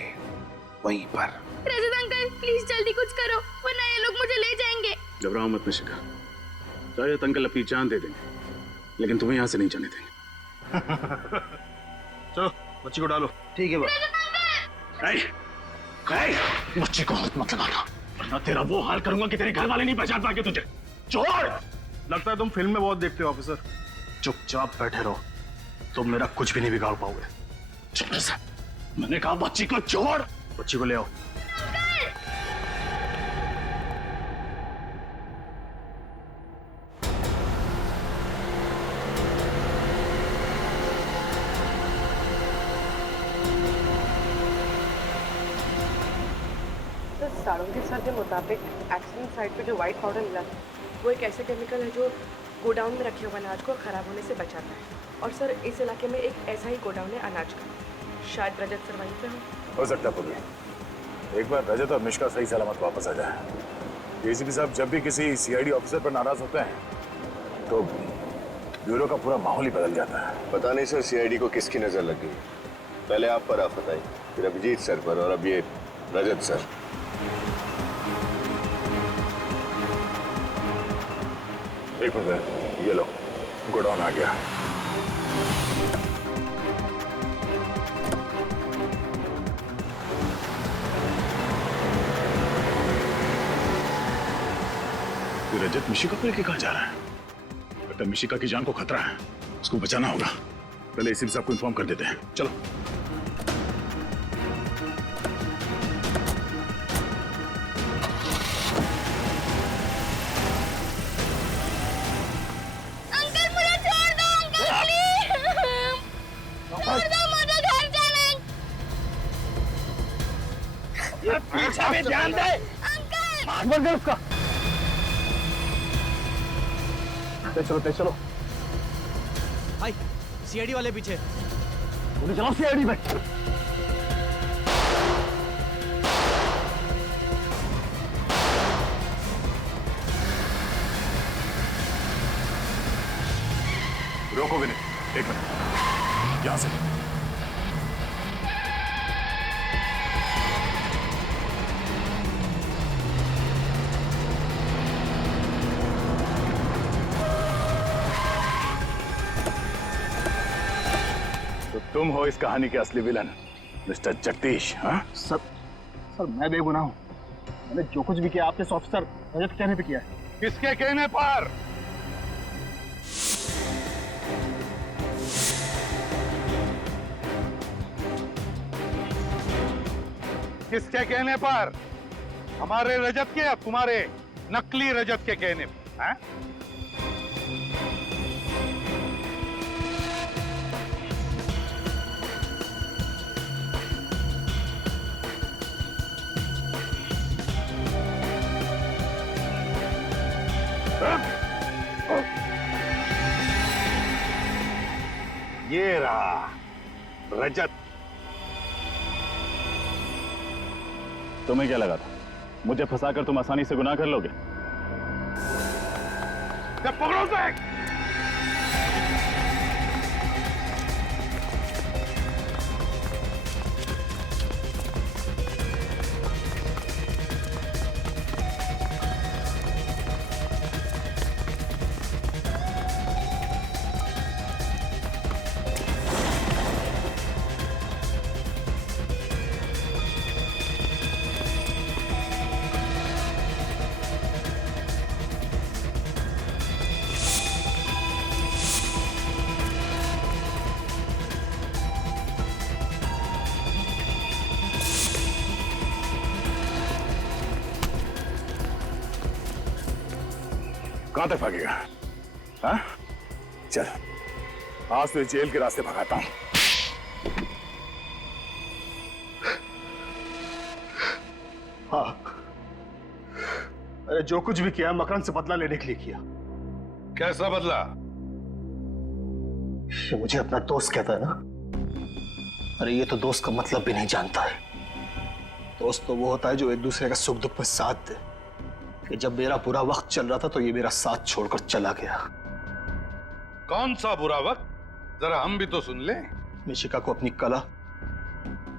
वहीं पर। रजत अंकल प्लीज जल्दी कुछ करो वरना ये लोग मुझे ले जाएंगे। घबराओ मत मिशिका, रजत अंकल अपनी जान दे देंगे लेकिन तुम्हें यहाँ से नहीं जाने देंगे। चलो बच्ची को डालो। ठीक है बच्चे को हाथ मत लगाना वरना तेरा वो हाल करूंगा कि तेरे घर वाले नहीं पहचान पाएंगे तुझे। छोड़। लगता है तुम फिल्म में बहुत देखते हो ऑफिसर। चुपचाप बैठे रहो, तुम मेरा कुछ भी नहीं बिगाड़ पाओगे। चुप से, मैंने कहा बच्ची को छोड़। बच्ची को ले आओ। सारंगी सर के मुताबिक एक्सीडेंट साइट पे जो व्हाइट पाउडर मिला था वो एक ऐसे केमिकल है जो गोडाउन में रखे हुए अनाज को खराब होने से बचाता है। और सर इस इलाके में एक ऐसा ही गोडाउन है अनाज का, शायद रजत सर वहीं पे हो सकता है पुत्री। एक बार रजत और मिशिका सही सलामत वापस आ जाए। एसीपी साहब जब भी किसी सीआईडी ऑफिसर पर नाराज होते हैं तो ब्यूरो का पूरा माहौल ही बदल जाता है। पता नहीं सर सीआईडी को किसकी नजर लग गई। पहले आप पर आफत आई, फिर अभिजीत सर पर और अब ये रजत सर। एक मिनट, ये लो गोडाउन आ गया। रजत मिशिका को लेके कहाँ जा रहा है? लगता है मिशिका की जान को खतरा है, उसको बचाना होगा। पहले एसीपी साहब को इन्फॉर्म कर देते हैं। चलो। पीछे भी ध्यान दे। भाग कर उसका। चलो चलो भाई सीआईडी वाले पीछे। चलो सीआईडी में। रोको विनय, एक मिनट, यहां से। तुम हो इस कहानी के असली विलन, मिस्टर जगदीश। हाँ सर मैं बेगुनाह हूँ। मैंने जो कुछ भी किया आपने ऑफिसर रजत के कहने पे किया है। किसके कहने पर? किसके कहने पर? हमारे रजत के या तुम्हारे नकली रजत के कहने पर? हाँ? ये रहा रजत। तुम्हें क्या लगा था मुझे फंसाकर तुम आसानी से गुनाह कर लोगे? पकड़ो उसे। कहां तक भागेगा? हाँ? चल, आज तो जेल के रास्ते भगाता हूं। हाँ, अरे जो कुछ भी किया मकरंद से बदला लेने के लिए किया। कैसा बदला? ये मुझे अपना दोस्त कहता है ना। अरे ये तो दोस्त का मतलब भी नहीं जानता है। दोस्त तो वो होता है जो एक दूसरे का सुख दुख में साथ दे। कि जब मेरा बुरा वक्त चल रहा था तो ये मेरा साथ छोड़कर चला गया। कौन सा बुरा वक्त? जरा हम भी तो सुन ले। मिशिका को अपनी कला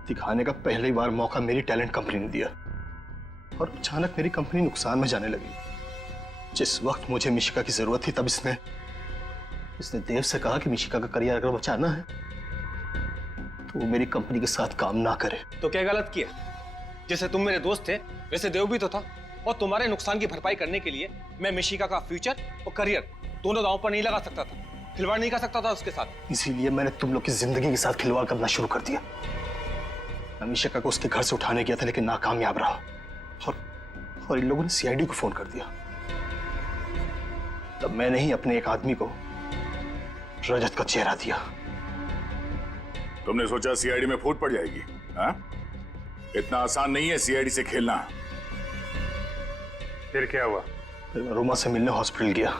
दिखाने का पहली बार मौका मेरी टैलेंट कंपनी ने दिया और अचानक मेरी कंपनी नुकसान में जाने लगी। जिस वक्त मुझे मिशिका की जरूरत थी तब इसने देव से कहा कि मिशिका का करियर अगर बचाना है तो वो मेरी कंपनी के साथ काम ना करे। तो क्या गलत किया? जैसे तुम मेरे दोस्त थे वैसे देव भी तो था, और तुम्हारे नुकसान की भरपाई करने के लिए मैं मिशिका का फ्यूचर और करियर दोनों दांव पर नहीं लगा सकता था, खिलवाड़ नहीं कर सकता था उसके साथ। इसीलिए मैंने तुम लोग की जिंदगी के साथ खिलवाड़ करना शुरू कर दिया। मैं मिशिका को उसके घर से उठाने गया था लेकिन नाकामयाब रहा और इन लोगों ने सीआईडी को फोन कर दिया। तब मैंने ही अपने एक आदमी को रजत का चेहरा दिया। तुमने सोचा सीआईडी में फूट पड़ जाएगी? हाँ? इतना आसान नहीं है सीआईडी से खेलना। फिर क्या हुआ? फिर मैं रोमा से मिलने हॉस्पिटल गया।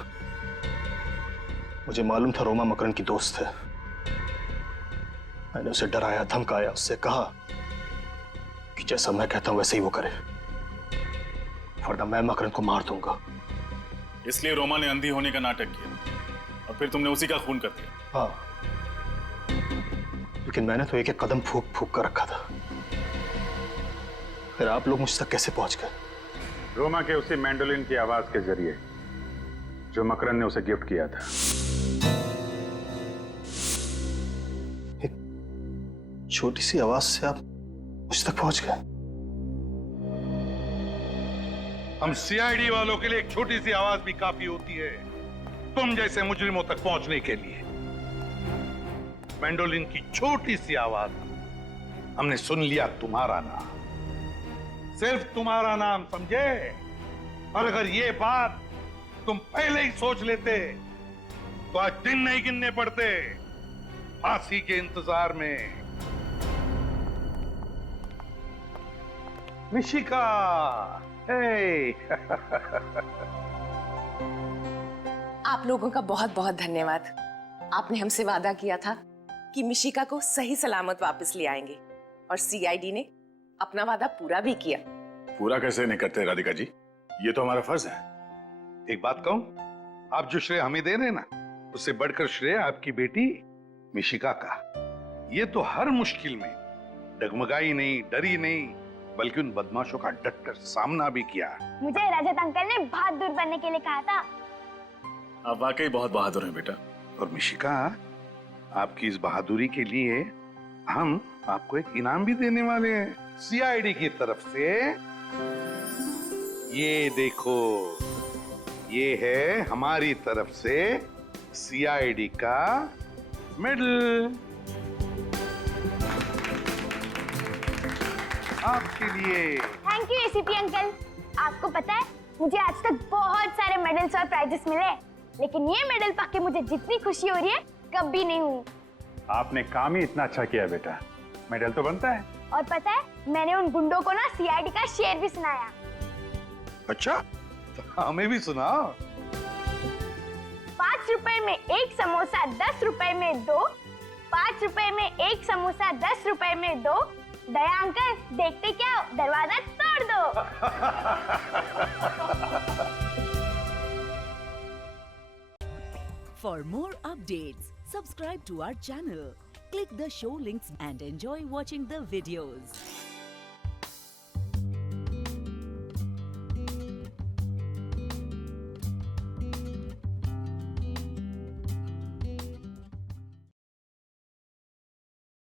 मुझे मालूम था रोमा मकरन की दोस्त है। मैंने उसे डराया, धमकाया, उससे कहा कि जैसा मैं कहता हूं वैसे ही वो करे, वरना मैं मकरन को मार दूंगा। इसलिए रोमा ने अंधी होने का नाटक किया और फिर तुमने उसी का खून कर दिया। हाँ, लेकिन मैंने तो एक एक कदम फूक फूक कर रखा था। फिर आप लोग मुझ तक कैसे पहुंच गए? रोमा के उसी मैंडोलिन की आवाज के जरिए जो मकरन ने उसे गिफ्ट किया था। एक छोटी सी आवाज से आप मुझ तक पहुंच गए? हम सीआईडी वालों के लिए एक छोटी सी आवाज भी काफी होती है तुम जैसे मुजरिमों तक पहुंचने के लिए। मैंडोलिन की छोटी सी आवाज हमने सुन लिया तुम्हारा नाम, सिर्फ तुम्हारा नाम, समझे? और अगर ये बात तुम पहले ही सोच लेते तो आज दिन नहीं गिनने पड़ते फांसी के इंतजार में। मिशिका, हे। आप लोगों का बहुत बहुत धन्यवाद। आपने हमसे वादा किया था कि मिशिका को सही सलामत वापस ले आएंगे और सीआईडी ने अपना वादा पूरा भी किया। पूरा कैसे नहीं करते राधिका जी? ये तो हमारा फर्ज है। एक बात कहूं, आप जो श्रेय हमें दे रहे हैं ना, उससे बढ़कर श्रेय आपकी बेटी मिशिका का। ये तो हर मुश्किल में डगमगाई नहीं, डरी नहीं, बल्कि उन बदमाशों का डटकर सामना भी किया। मुझे रजत अंकल ने बहादुर बनने के लिए कहा था। आप वाकई बहुत बहादुर हैं बेटा। और मिशिका, आपकी इस बहादुरी के लिए हम आपको एक इनाम भी देने वाले हैं सीआईडी की तरफ से। ये देखो, ये है हमारी तरफ से सीआईडी का मेडल आपके लिए। Thank you ACP uncle. आपको पता है मुझे आज तक बहुत सारे मेडल्स और प्राइजेस मिले, लेकिन ये मेडल पाके मुझे जितनी खुशी हो रही है कभी नहीं हुई। आपने काम ही इतना अच्छा किया बेटा, मेडल तो बनता है। और पता है, मैंने उन गुंडों को ना सीआईडी का शेर भी सुनाया। अच्छा, तो हमें भी सुनाओ। 5 रुपए में एक समोसा 10 रुपए में 2, 5 रुपए में एक समोसा 10 रुपए में 2। दया अंकल, देखते क्या हो, दरवाजा तोड़ दो। For more updates, subscribe to our channel, click the show links and enjoy watching the videos.